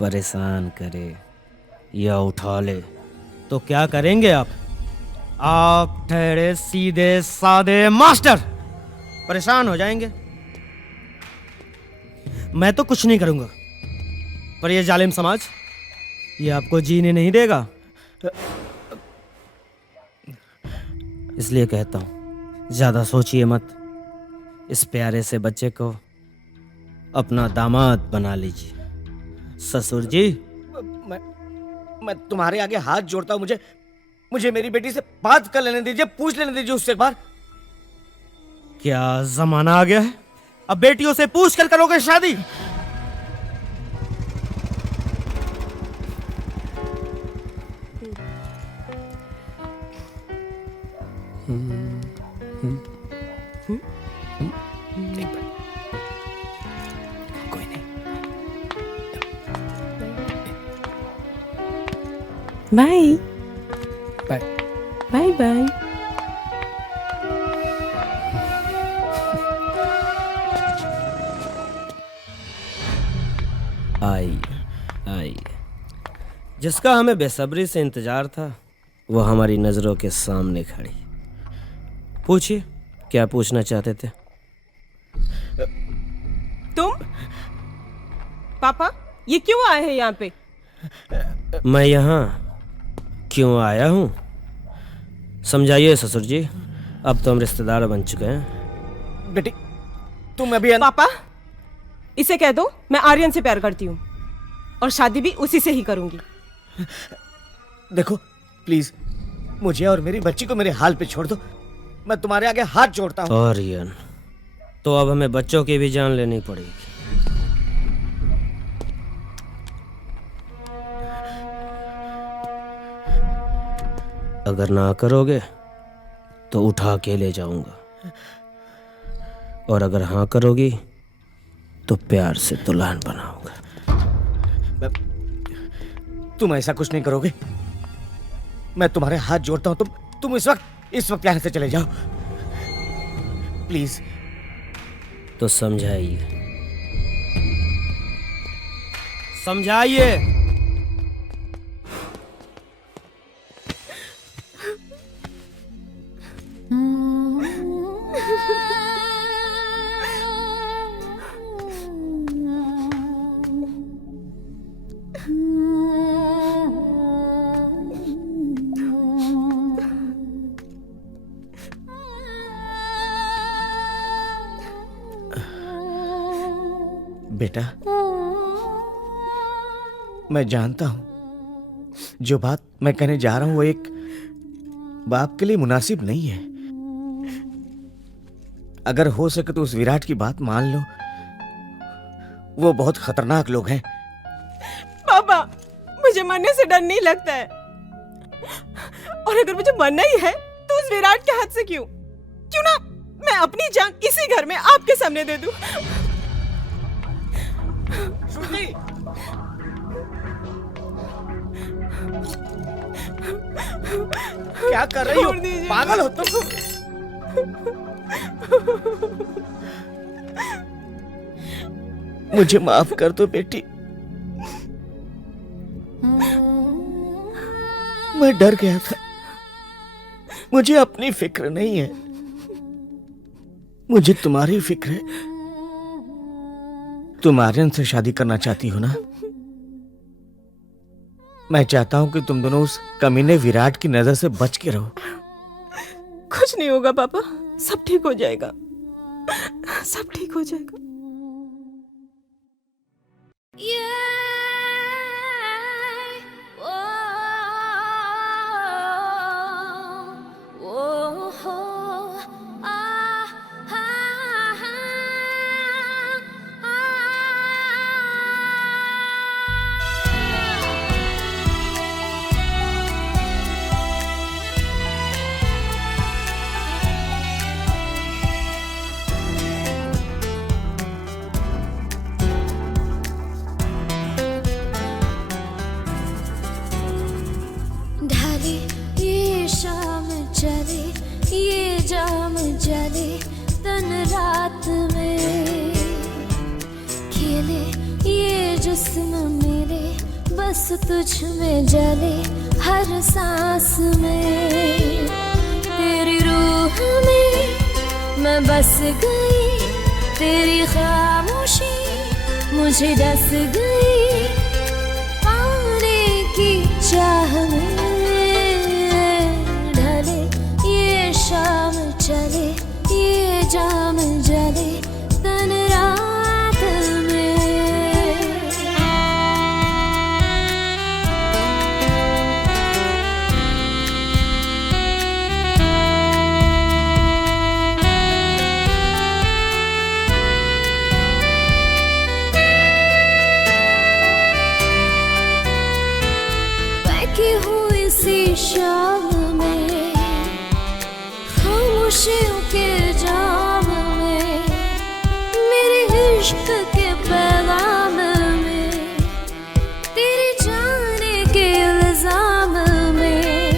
परेशान करे या उठा ले तो क्या करेंगे आप? आप ठहरे सीधे सादे मास्टर परेशान हो जाएंगे। मैं तो कुछ नहीं करूंगा, पर ये जालिम समाज ये आपको जीने नहीं देगा। इसलिए कहता हूं, ज्यादा सोचिए मत। इस प्यारे से बच्चे को अपना दामाद बना लीजिए। ससुर जी, मैं तुम्हारे आगे हाथ जोड़ता हूं। मुझे मेरी बेटी से बात कर लेने दीजिए, पूछ लेने दीजिए उससे एक बार। क्या जमाना आ गया है, अब बेटियों से पूछ कर करोगे शादी? कोई नहीं। Bye bye bye bye. आई जिसका हमें बेसब्री से इंतजार था वो हमारी नजरों के सामने खड़ी। पूछिए, क्या पूछना चाहते थे? तुम पापा ये क्यों आए हैं यहाँ पे? मैं यहाँ क्यों आया हूँ समझाइए ससुर जी। अब तो हम रिश्तेदार बन चुके हैं। बेटी तुम अभी पापा इसे कह दो मैं आर्यन से प्यार करती हूँ और शादी भी उसी से ही करूंगी। देखो प्लीज, मुझे और मेरी बच्ची को मेरे हाल पे छोड़ दो। मैं तुम्हारे आगे हाथ जोड़ता हूँ। आर्यन, तो अब हमें बच्चों की भी जान लेनी पड़ेगी। अगर ना करोगे तो उठा के ले जाऊंगा, और अगर हाँ करोगी तो प्यार से दुल्हन बनाऊंगा। तुम ऐसा कुछ नहीं करोगे। मैं तुम्हारे हाथ जोड़ता हूँ। तुम इस वक्त यहाँ से चले जाओ प्लीज। तो समझाइए समझाइए। बेटा, मैं जानता हूं जो बात मैं कहने जा रहा हूं वो एक बाप के लिए मुनासिब नहीं है। अगर हो सके तो उस विराट की बात मान लो। वो बहुत खतरनाक लोग हैं। पापा मुझे मरने से डर नहीं लगता है, और अगर मुझे मरना ही है तो उस विराट के हाथ से क्यों ना मैं अपनी जान इसी घर में आपके सामने दे दूं। श्रुति, क्या कर रही हो? पागल हो तुम? मुझे माफ कर दो बेटी। मैं डर गया था। मुझे अपनी फिक्र नहीं है, मुझे तुम्हारी फिक्र है। तुम आर्यन से शादी करना चाहती हो ना? मैं चाहता हूं कि तुम दोनों उस कमीने विराट की नजर से बच के रहो। कुछ नहीं होगा पापा, सब ठीक हो जाएगा, सब ठीक हो जाएगा। तुझ में जले हर सांस में, तेरी रूह में मैं बस गई, तेरी खामोशी मुझे डस गई पाने की चाह में। ढले ये शाम चले ये जाम जले तन रात में। बैठी हूँ इसी शाम में खामोशियों के जाम में, मेरे इश्क के पैगाम में, तेरे जाने के इल्जाम में।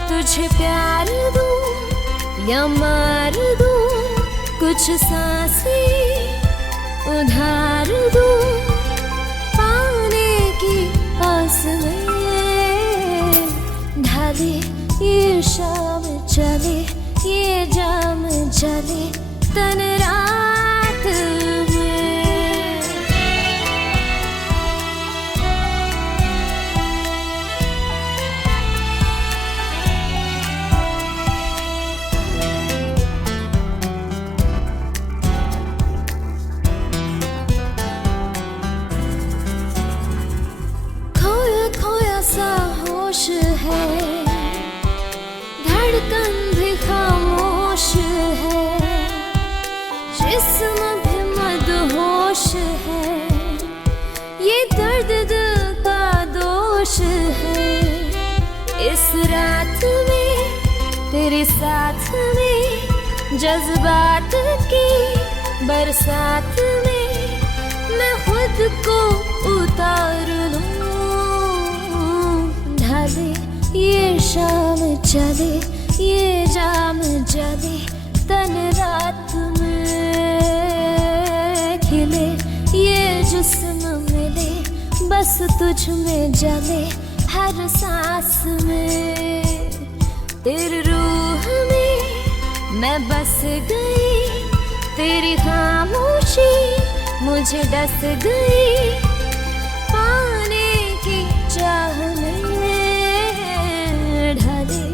तुझे प्यार दूं या मार दूं, कुछ सांसें उधार दूं पाने की आस में। ढले ये शाम चले ये जाम जले तन रात में। खोया खोया सा होश है, धड़कन भी खामोश है, जिस्म भी मदहोश है। ये दर्द दिल का दोष है। इस रात में तेरे साथ में जज्बात की बरसात में मैं खुद को उतार लूं। ढले ये शाम चले ये जाम जले तन रात में। खिले ये जिस्म मिले बस तुझ में जले हर सांस में। तेरी रूह में मैं बस गई, तेरी खामोशी मुझे डस गई पाने की चाह में। ढले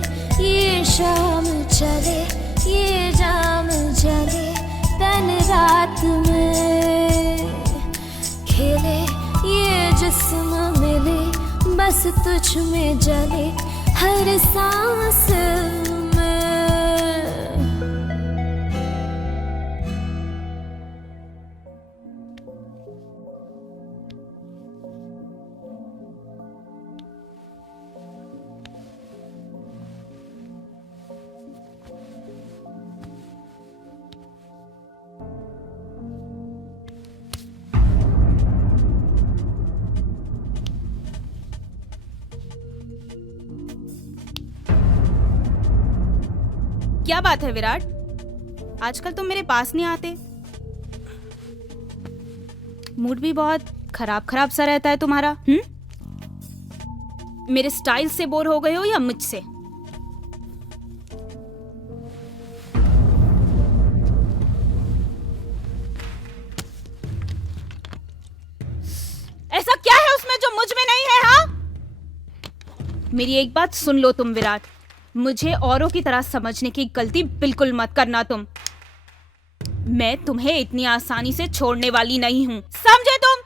ये शाम चले ये जाम जले तन रात में। खेले ये जिस्म मिले बस तुझ में जले हर सांस में। क्या बात है विराट, आजकल तुम मेरे पास नहीं आते। मूड भी बहुत खराब खराब सा रहता है तुम्हारा। मेरे स्टाइल से बोर हो गए हो या मुझसे? ऐसा क्या है उसमें जो मुझ में नहीं है? हाँ, मेरी एक बात सुन लो तुम विराट, मुझे औरों की तरह समझने की गलती बिल्कुल मत करना तुम। मैं तुम्हें इतनी आसानी से छोड़ने वाली नहीं हूं, समझे तुम?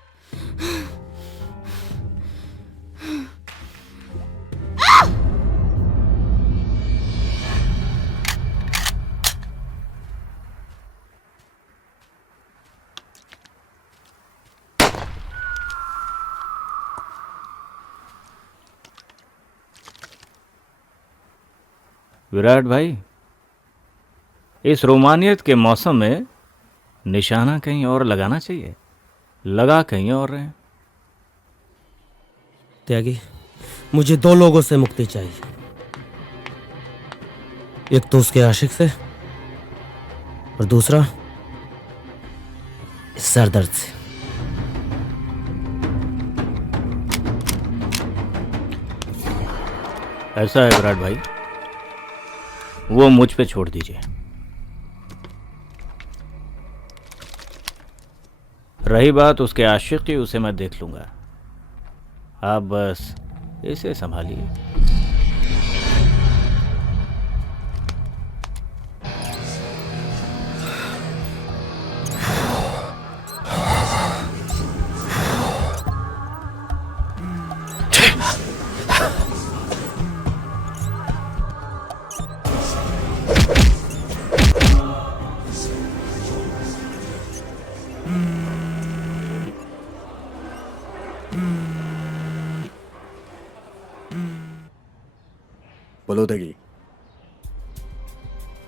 विराट भाई, इस रोमानियत के मौसम में निशाना कहीं और लगाना चाहिए, लगा कहीं और रहे। त्यागी, मुझे दो लोगों से मुक्ति चाहिए, एक तो उसके आशिक से और दूसरा इस सरदर्द से। ऐसा है विराट भाई, वो मुझ पे छोड़ दीजिए। रही बात उसके आशिक की, उसे मैं देख लूंगा। आप बस इसे संभालिए। बलोदगी,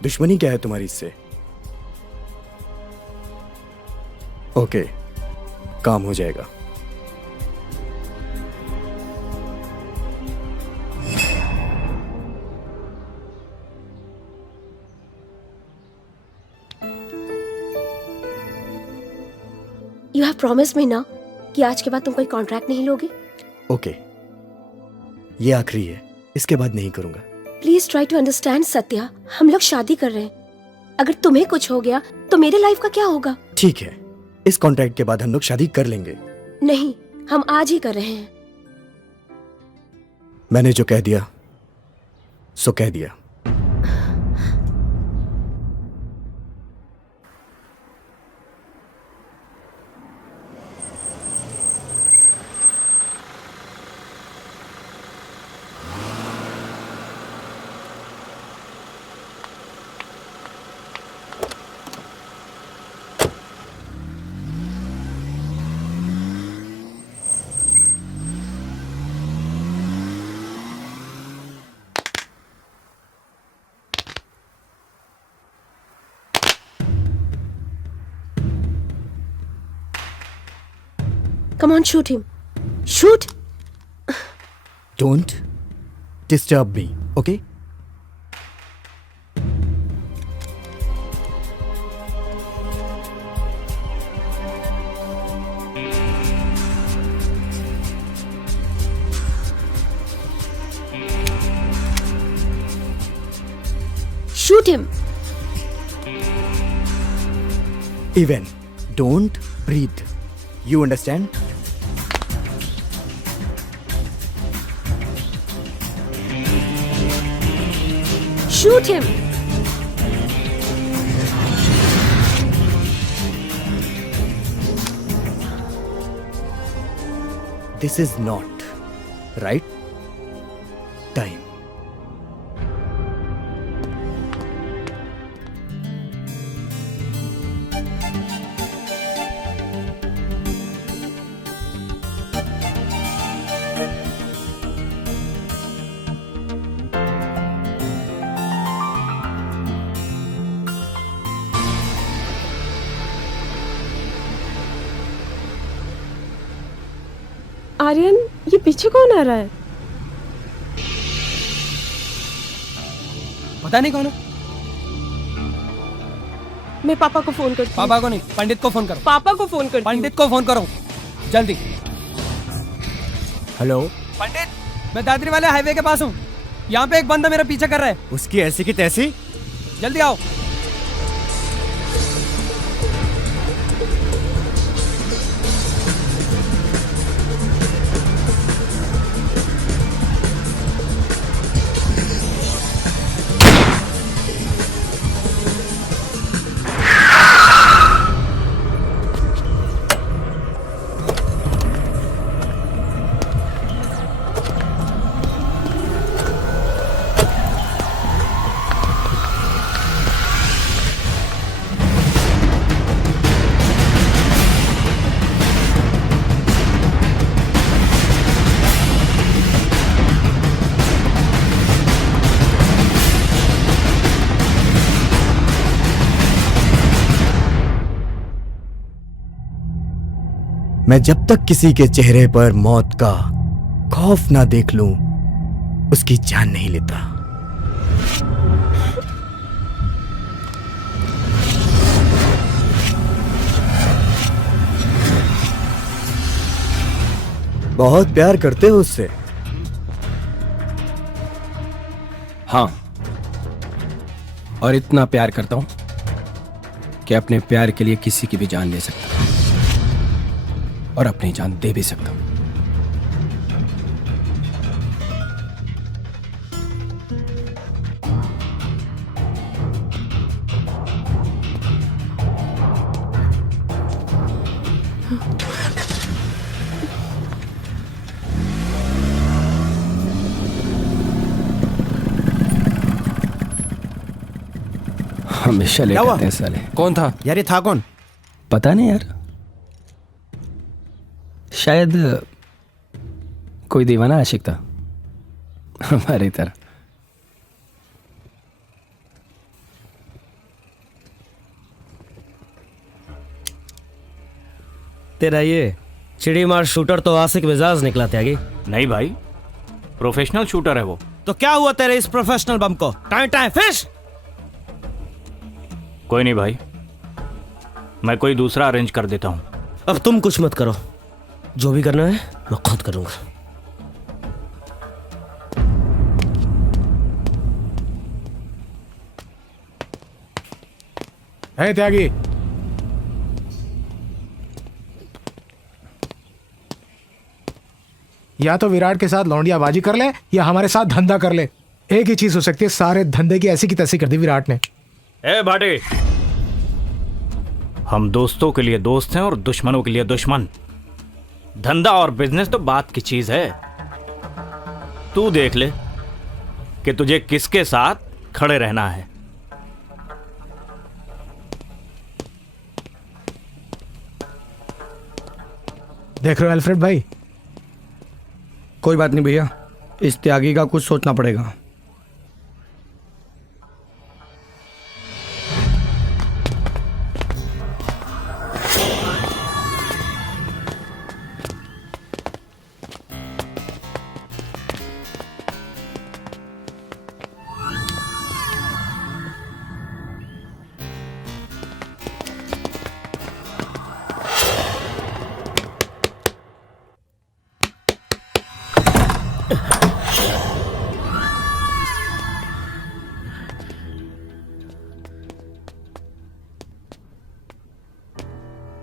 दुश्मनी क्या है तुम्हारी इससे? ओके, काम हो जाएगा। You have promised me ना कि आज के बाद तुम कोई कॉन्ट्रैक्ट नहीं लोगे? ओके, ये आखिरी है, इसके बाद नहीं करूंगा। Please try to understand Satya, हम लोग शादी कर रहे हैं। अगर तुम्हें कुछ हो गया तो मेरे लाइफ का क्या होगा? ठीक है, इस कॉन्ट्रैक्ट के बाद हम लोग शादी कर लेंगे। नहीं, हम आज ही कर रहे हैं। मैंने जो कह दिया सो कह दिया। Come on, shoot him. Shoot! Don't disturb me, okay? Shoot him. Even don't breathe. You understand? Shoot him. This is not right time. Aryan, ये पीछे कौन आ रहा है? पता नहीं कौन है। मैं पापा को फोन करती हूँ। पापा को नहीं, पंडित को फोन करो। पापा को फोन करती हूँ। पंडित को फोन करो जल्दी। हेलो पंडित, मैं दादरी वाले हाईवे के पास हूँ। यहाँ पे एक बंदा मेरा पीछा कर रहा है। उसकी ऐसी की तैसी। जल्दी आओ। मैं जब तक किसी के चेहरे पर मौत का खौफ ना देख लूं, उसकी जान नहीं लेता। बहुत प्यार करते हो उससे? हाँ, और इतना प्यार करता हूं कि अपने प्यार के लिए किसी की भी जान ले सकता हूं। और अपनी जान दे भी सकता हूं। हमेशा ले हुआ? आते हैं साले। कौन था यार ये था कौन? पता नहीं यार, शायद कोई दीवाना आशिक था हमारी तरह। तेरा ये चिड़ी मार शूटर तो आशिक मिजाज निकला त्यागी। नहीं भाई, प्रोफेशनल शूटर है वो। तो क्या हुआ तेरे इस प्रोफेशनल बम को? Time time fish. कोई नहीं भाई, मैं कोई दूसरा अरेंज कर देता हूँ। अब तुम कुछ मत करो, जो भी करना है मैं खुद करूंगा। है त्यागी, या तो विराट के साथ लौंडियाबाजी कर ले या हमारे साथ धंधा कर ले। एक ही चीज हो सकती है, सारे धंधे की ऐसी की तैसी कर दी विराट ने। ए भाटे, हम दोस्तों के लिए दोस्त हैं और दुश्मनों के लिए दुश्मन। धंधा और बिजनेस तो बात की चीज है। तू देख ले कि तुझे किसके साथ खड़े रहना है। देख रहे हो अल्फ्रेड भाई? कोई बात नहीं भैया, इस त्यागी का कुछ सोचना पड़ेगा।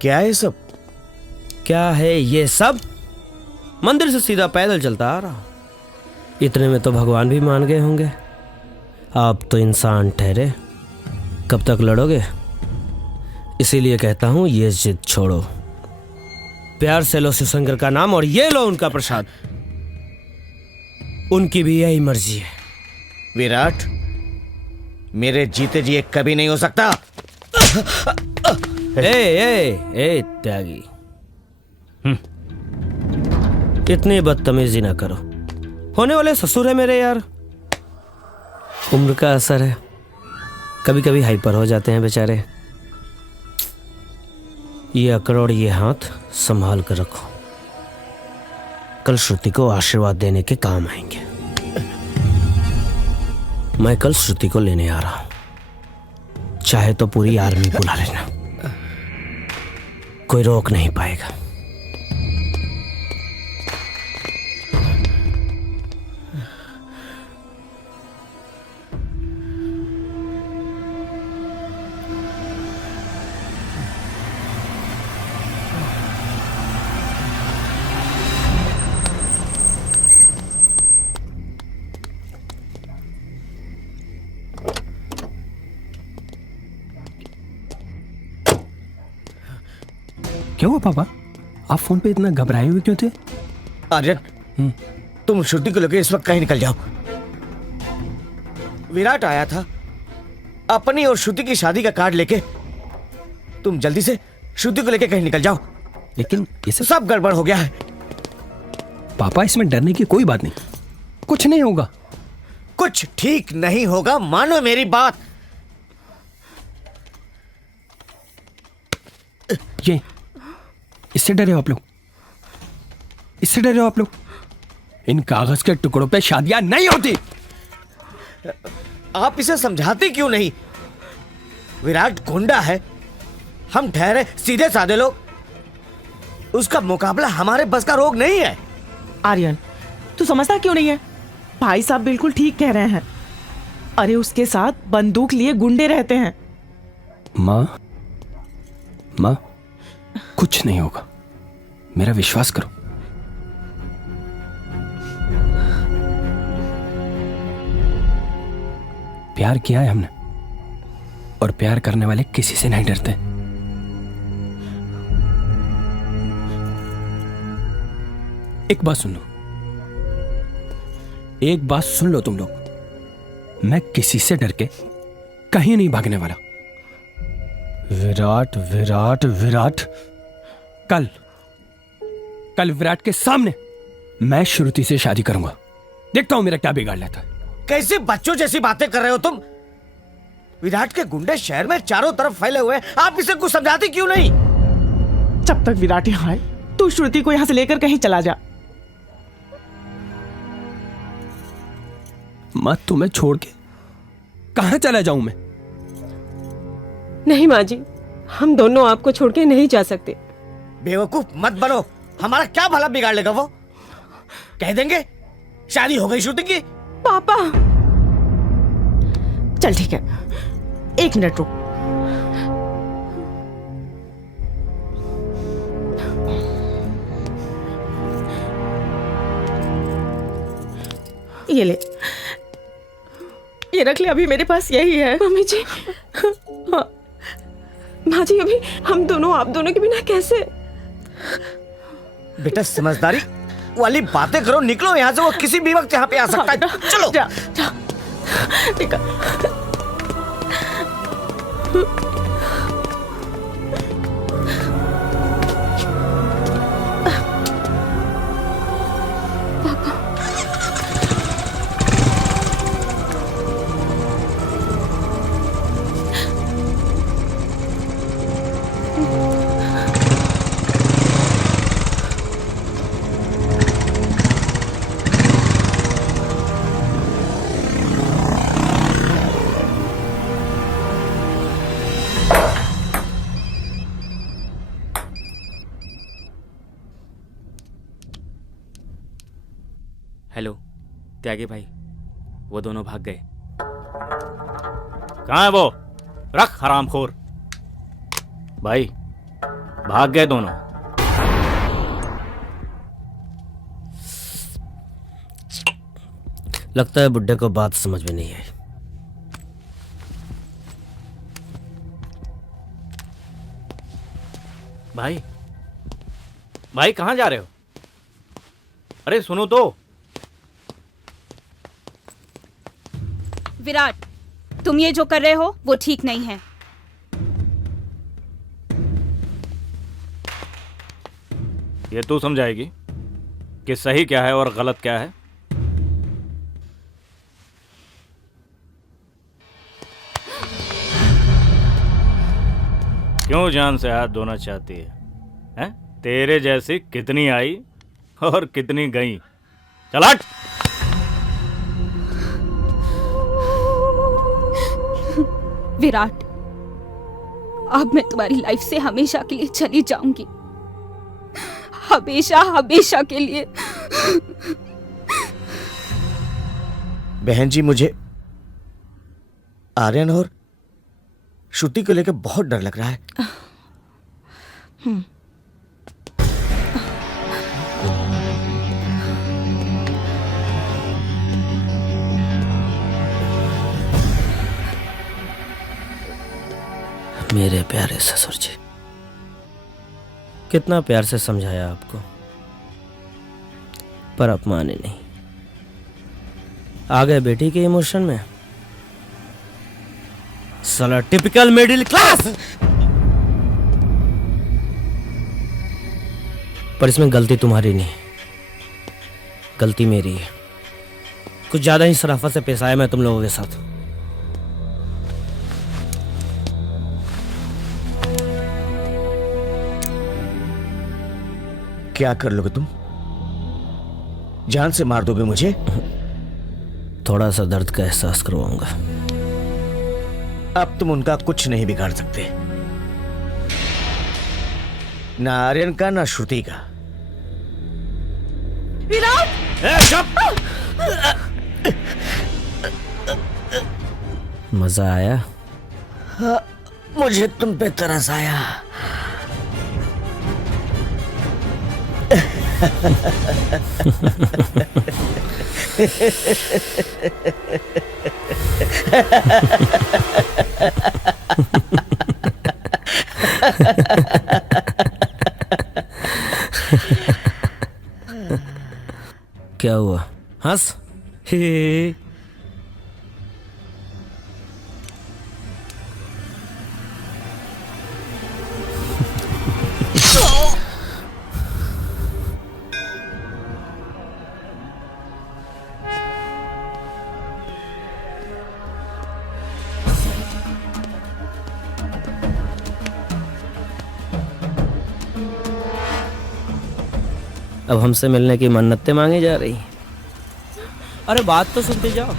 क्या है सब? क्या है ये सब? मंदिर से सीधा पैदल चलता आ रहा। इतने में तो भगवान भी मान गए होंगे। आप तो इंसान ठहरे, कब तक लड़ोगे? इसीलिए कहता हूं ये जिद छोड़ो। प्यार से लो शिवशंकर का नाम और ये लो उनका प्रसाद। उनकी भी यही मर्जी है। विराट, मेरे जीते जी एक कभी नहीं हो सकता। ए त्यागी, इतनी बदतमीजी ना करो। होने वाले ससुर है मेरे यार, उम्र का असर है, कभी कभी हाइपर हो जाते हैं बेचारे। ये अकड़, ये हाथ संभाल कर रखो, कल श्रुति को आशीर्वाद देने के काम आएंगे। मैं कल श्रुति को लेने आ रहा हूं, चाहे तो पूरी आर्मी बुला लेना, कोई रोक नहीं पाएगा। क्या हुआ पापा? आप फोन पे इतना घबराए हुए क्यों थे? आर्यन, तुम श्रुति को लेकर इस वक्त कहीं निकल जाओ। विराट आया था अपनी और श्रुति की शादी का कार्ड लेके। तुम जल्दी से श्रुति को लेकर कहीं निकल जाओ। लेकिन ये सब गड़बड़ हो गया है। पापा, इसमें डरने की कोई बात नहीं, कुछ नहीं होगा। कुछ ठीक नहीं होगा, मानो मेरी बात। ये इससे डरे हो आप लोग? इससे डरे हो आप लोग? इन कागज के टुकड़ों पे शादियां नहीं होती। आप इसे समझाते क्यों नहीं? विराट गुंडा है, हम ठहरे सीधे साधे लोग। उसका मुकाबला हमारे बस का रोग नहीं है। आर्यन, तू समझता क्यों नहीं है? भाई साहब बिल्कुल ठीक कह रहे हैं। अरे उसके साथ बंदूक लिए गुंडे रहते हैं। माँ, कुछ नहीं होगा, मेरा विश्वास करो। प्यार किया है हमने, और प्यार करने वाले किसी से नहीं डरते। एक बात सुन लो, एक बात सुन लो तुम लोग, मैं किसी से डर के कहीं नहीं भागने वाला। विराट विराट विराट, कल विराट के सामने मैं श्रुति से शादी करूंगा। देखता हूं मेरा क्या बिगाड़ लेता है। कैसे बच्चों जैसी बातें कर रहे हो तुम? विराट के गुंडे शहर में चारों तरफ फैले हुए हैं, आप इसे कुछ समझाते क्यों नहीं? जब तक विराट यहाँ है, तू श्रुति को यहाँ से लेकर कहीं चला जा। मां, तुम्हें छोड़ के कहां चला जाऊं मैं? नहीं माँ जी, हम दोनों आपको छोड़ के नहीं जा सकते। बेवकूफ मत बनो, हमारा क्या भला बिगाड़ लेगा वो? कह देंगे शादी हो गई श्रुति की। पापा चल ठीक है, 1 मिनट रुक। ये ले, ये रख ले, अभी मेरे पास यही है। मम्मी जी, हाँ माँ जी, अभी हम दोनों आप दोनों के बिना कैसे? बेटा समझदारी वाली बातें करो, निकलो यहाँ से, वो किसी भी वक्त यहाँ पे आ सकता है। चलो जा, जा, हेलो त्यागी भाई, वो दोनों भाग गए। कहाँ है वो? रख हरामखोर। भाई भाग गए दोनों। लगता है बुड्ढे को बात समझ में नहीं आई। भाई भाई कहाँ जा रहे हो? अरे सुनो तो। विराट, तुम ये जो कर रहे हो वो ठीक नहीं है। ये तू समझाएगी कि सही क्या है और गलत क्या है? क्यों जान से हाथ धोना चाहती है? हैं? तेरे जैसी कितनी आई और कितनी गई। चल हट। विराट, अब मैं तुम्हारी लाइफ से हमेशा के लिए चली जाऊंगी, हमेशा हमेशा के लिए। बहन जी, मुझे आर्यन और श्रुति को लेकर बहुत डर लग रहा है। मेरे प्यारे ससुर जी, कितना प्यार से समझाया आपको, पर आप माने नहीं। आ गए बेटी के इमोशन में। साला टिपिकल मिडिल क्लास। पर इसमें गलती तुम्हारी नहीं, गलती मेरी है। कुछ ज्यादा ही शराफत से पेश आया मैं तुम लोगों के साथ। क्या कर लोगे तुम? जान से मार दोगे मुझे? थोड़ा सा दर्द का एहसास करवाऊंगा। अब तुम उनका कुछ नहीं बिगाड़ सकते, ना आर्यन का ना श्रुति का। मजा आया? हाँ, मुझे तुम पे तरस आया। क्या हुआ? हंस। हे अब हमसे मिलने की मन्नतें मांगी जा रही। अरे बात तो सुनते जाओ।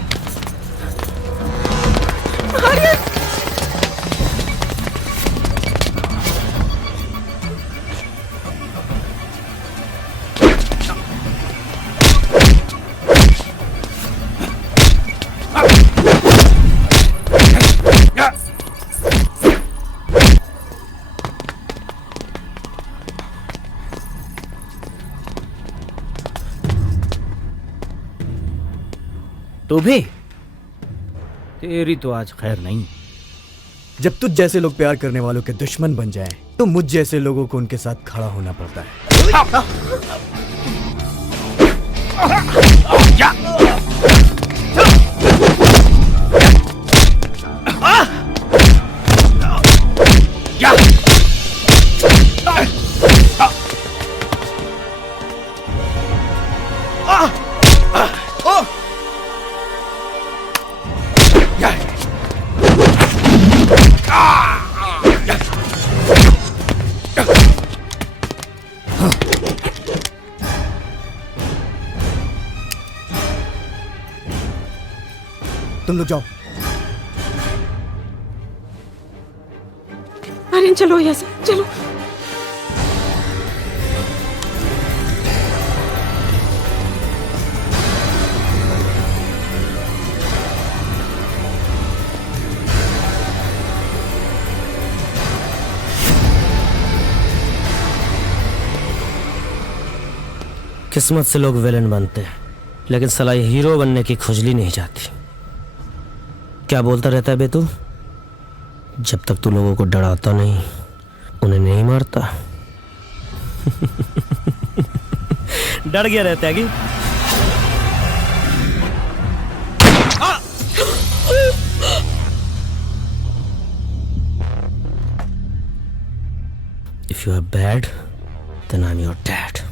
तू भी? तेरी तो आज खैर नहीं। जब तुझ जैसे लोग प्यार करने वालों के दुश्मन बन जाएं, तो मुझ जैसे लोगों को उनके साथ खड़ा होना पड़ता है। तुम लोग जाओ। अरे चलो यहाँ से, चलो। किस्मत से लोग विलेन बनते हैं, लेकिन साला ये हीरो बनने की खुजली नहीं जाती। क्या बोलता रहता है बे तू? जब तक तू लोगों को डराता नहीं, उन्हें नहीं मारता। डर गया रहता है कि? If you are bad, then I'm your dad.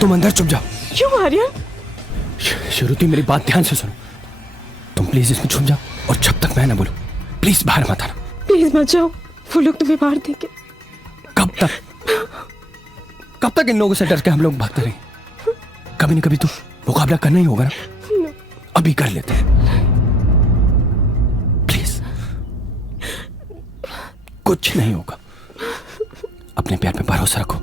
तुम अंदर चुप जाओ। क्यों आर्यन? श्रुति मेरी बात ध्यान से सुनो। तुम प्लीज इसमें छुप जाओ और जब तक मैं ना बोलूं प्लीज बाहर मत आना। प्लीज मत जाओ, वो लोग तुम्हें बाहर देंगे। कब तक इन लोगों से डर के हम लोग भागते रहेंगे? कभी न कभी तो मुकाबला करना ही होगा ना। अभी कर लेते हैं, प्लीज। कुछ नहीं होगा, अपने प्यार पे भरोसा रखो।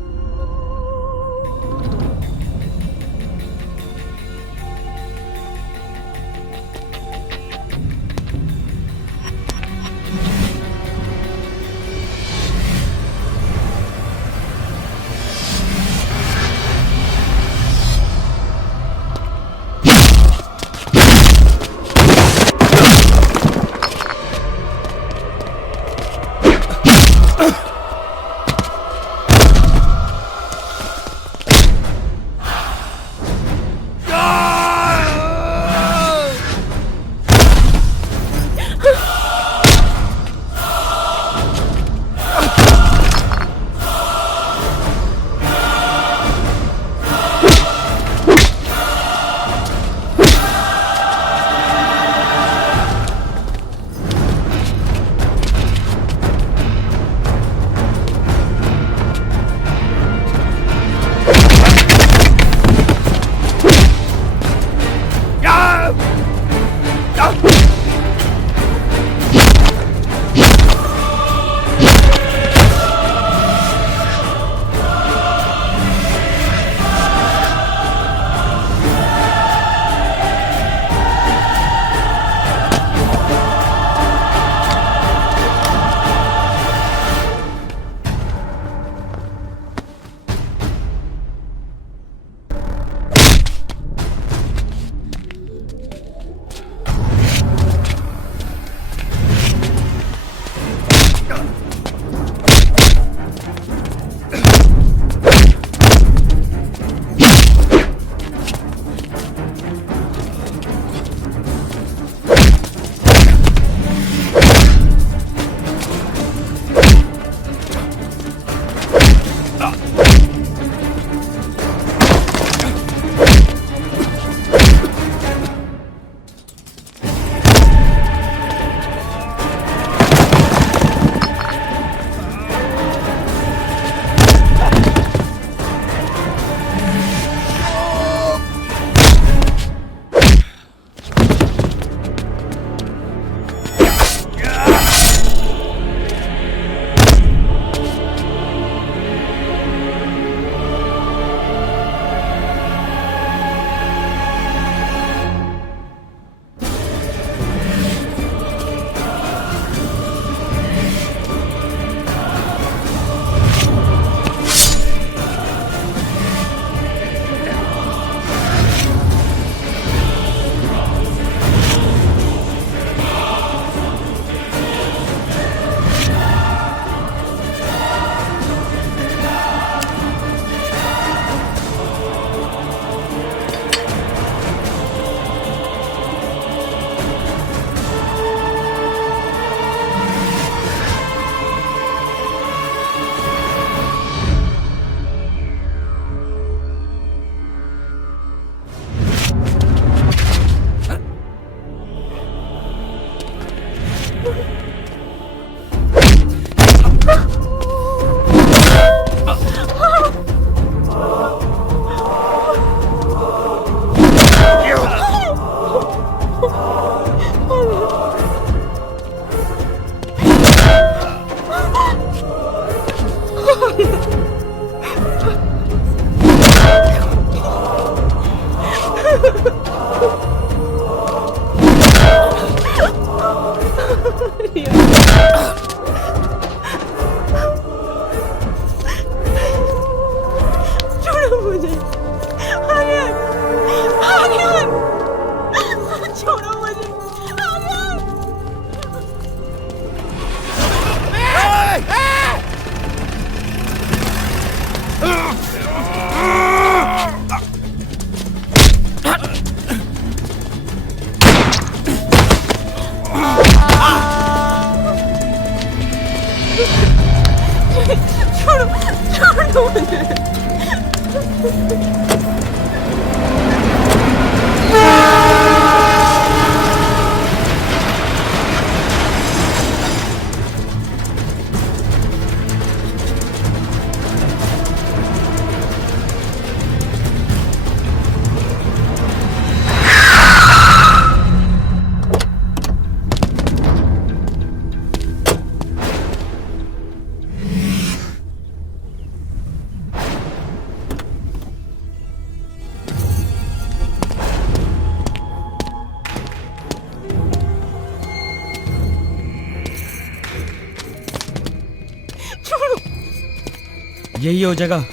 यही वो जगह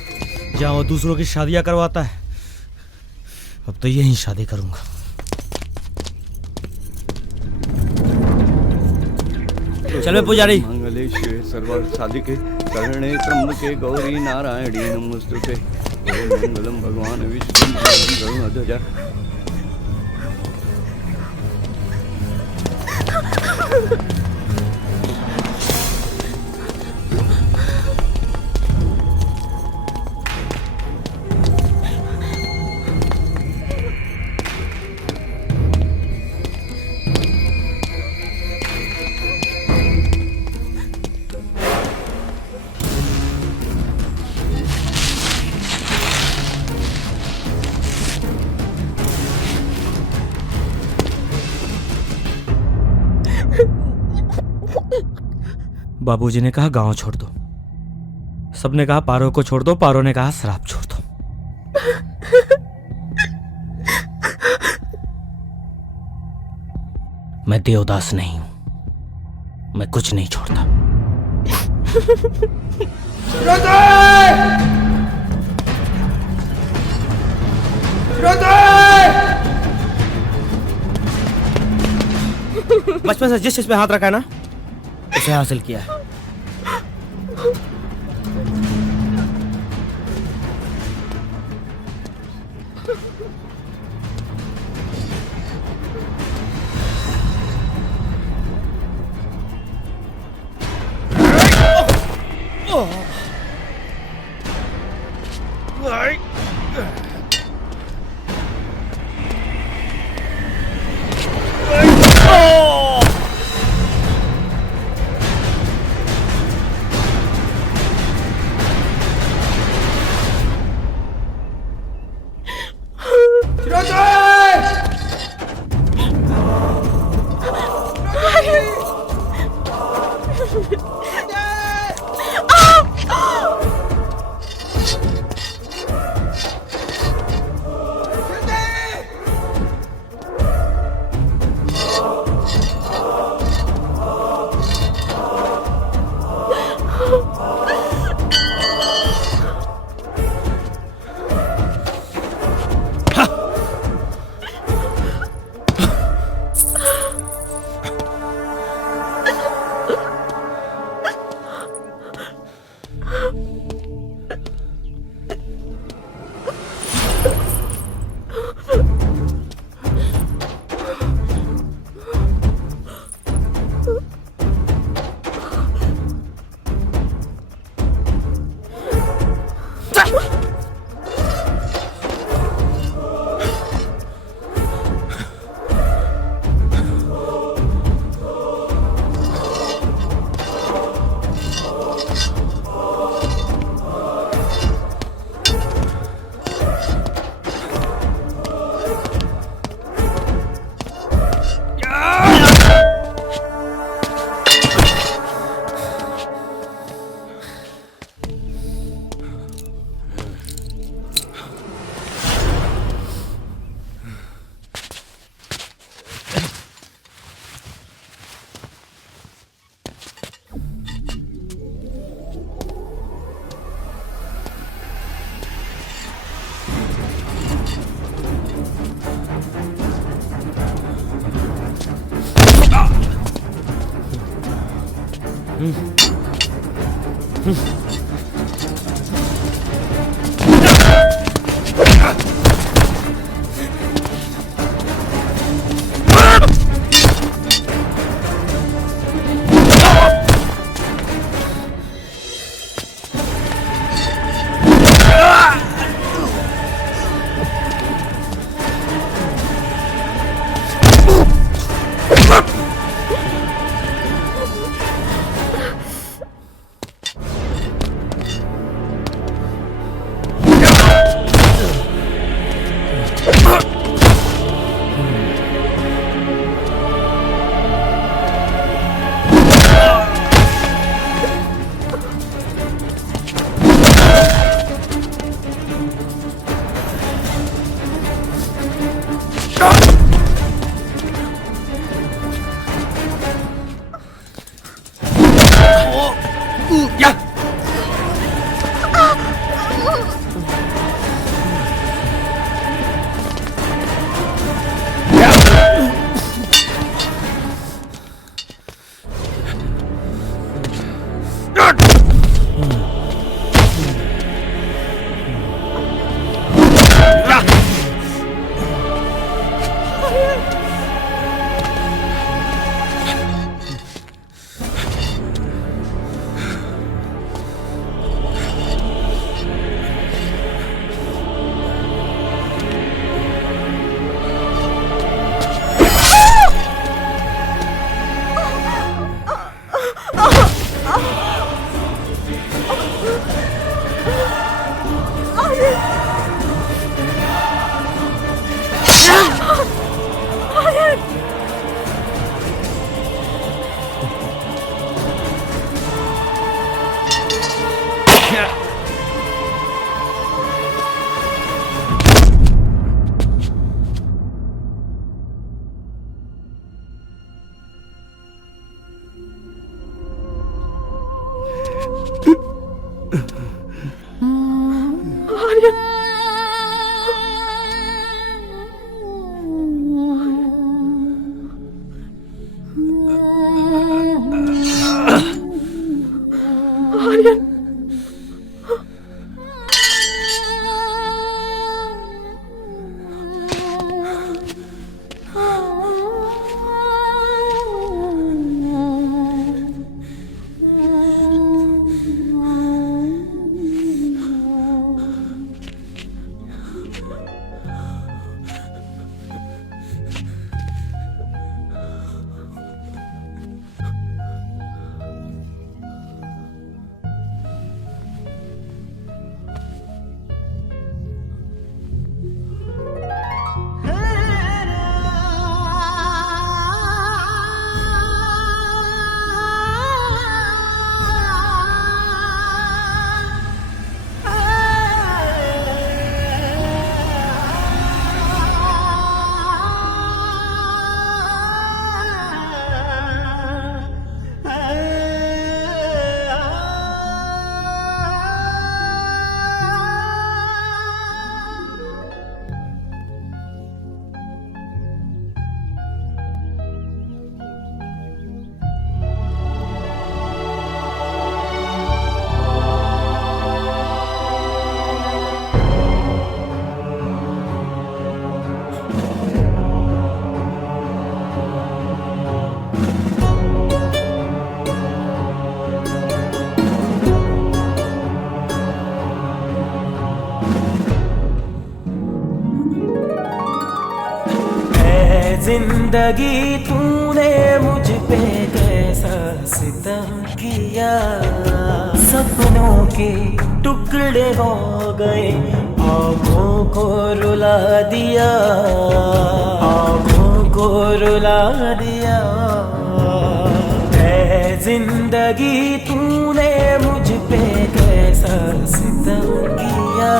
जहाँ वो दूसरों की शादियां करवाता है। अब तो यहीं शादी करूंगा। चल बे पुजारी। मंगले शिवे सर्व साधिके करणे त्र्यंबके गौरी नारायणी नमोस्तुते। ओम मंगलम भगवान विष्णु गरुड़ध्वजा। बाबूजी ने कहा गांव छोड़ दो, सबने कहा पारो को छोड़ दो, पारो ने कहा शराब छोड़ दो। मैं देवदास नहीं हूं, मैं कुछ नहीं छोड़ता। बचपन से जिस चीज पे हाथ रखा है ना, उसे हासिल किया है। जिंदगी तूने मुझ पे कैसा सितम किया, सपनों के टुकड़े हो गए, आँखों को रुला दिया, आँखों को रुला दिया। ऐ जिंदगी तूने मुझ पे कैसा सितम किया।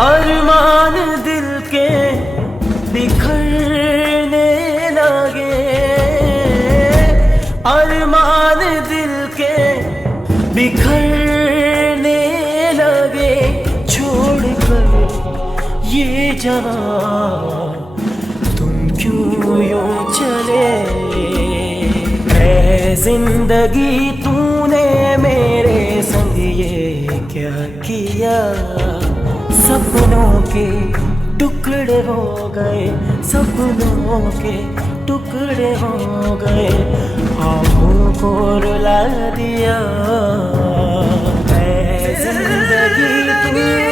अरमान दिल के बिखरने लगे, अरमान दिल के बिखरने लगे, छोड़कर ये जहां तुम क्यों यूं चले। ऐ जिंदगी तूने मेरे संग ये क्या किया, सपनों के टुकड़े हो गए, सपनों के टुकड़े हो गए, आँखों को रुला दिया। ऐ जिंदगी तूने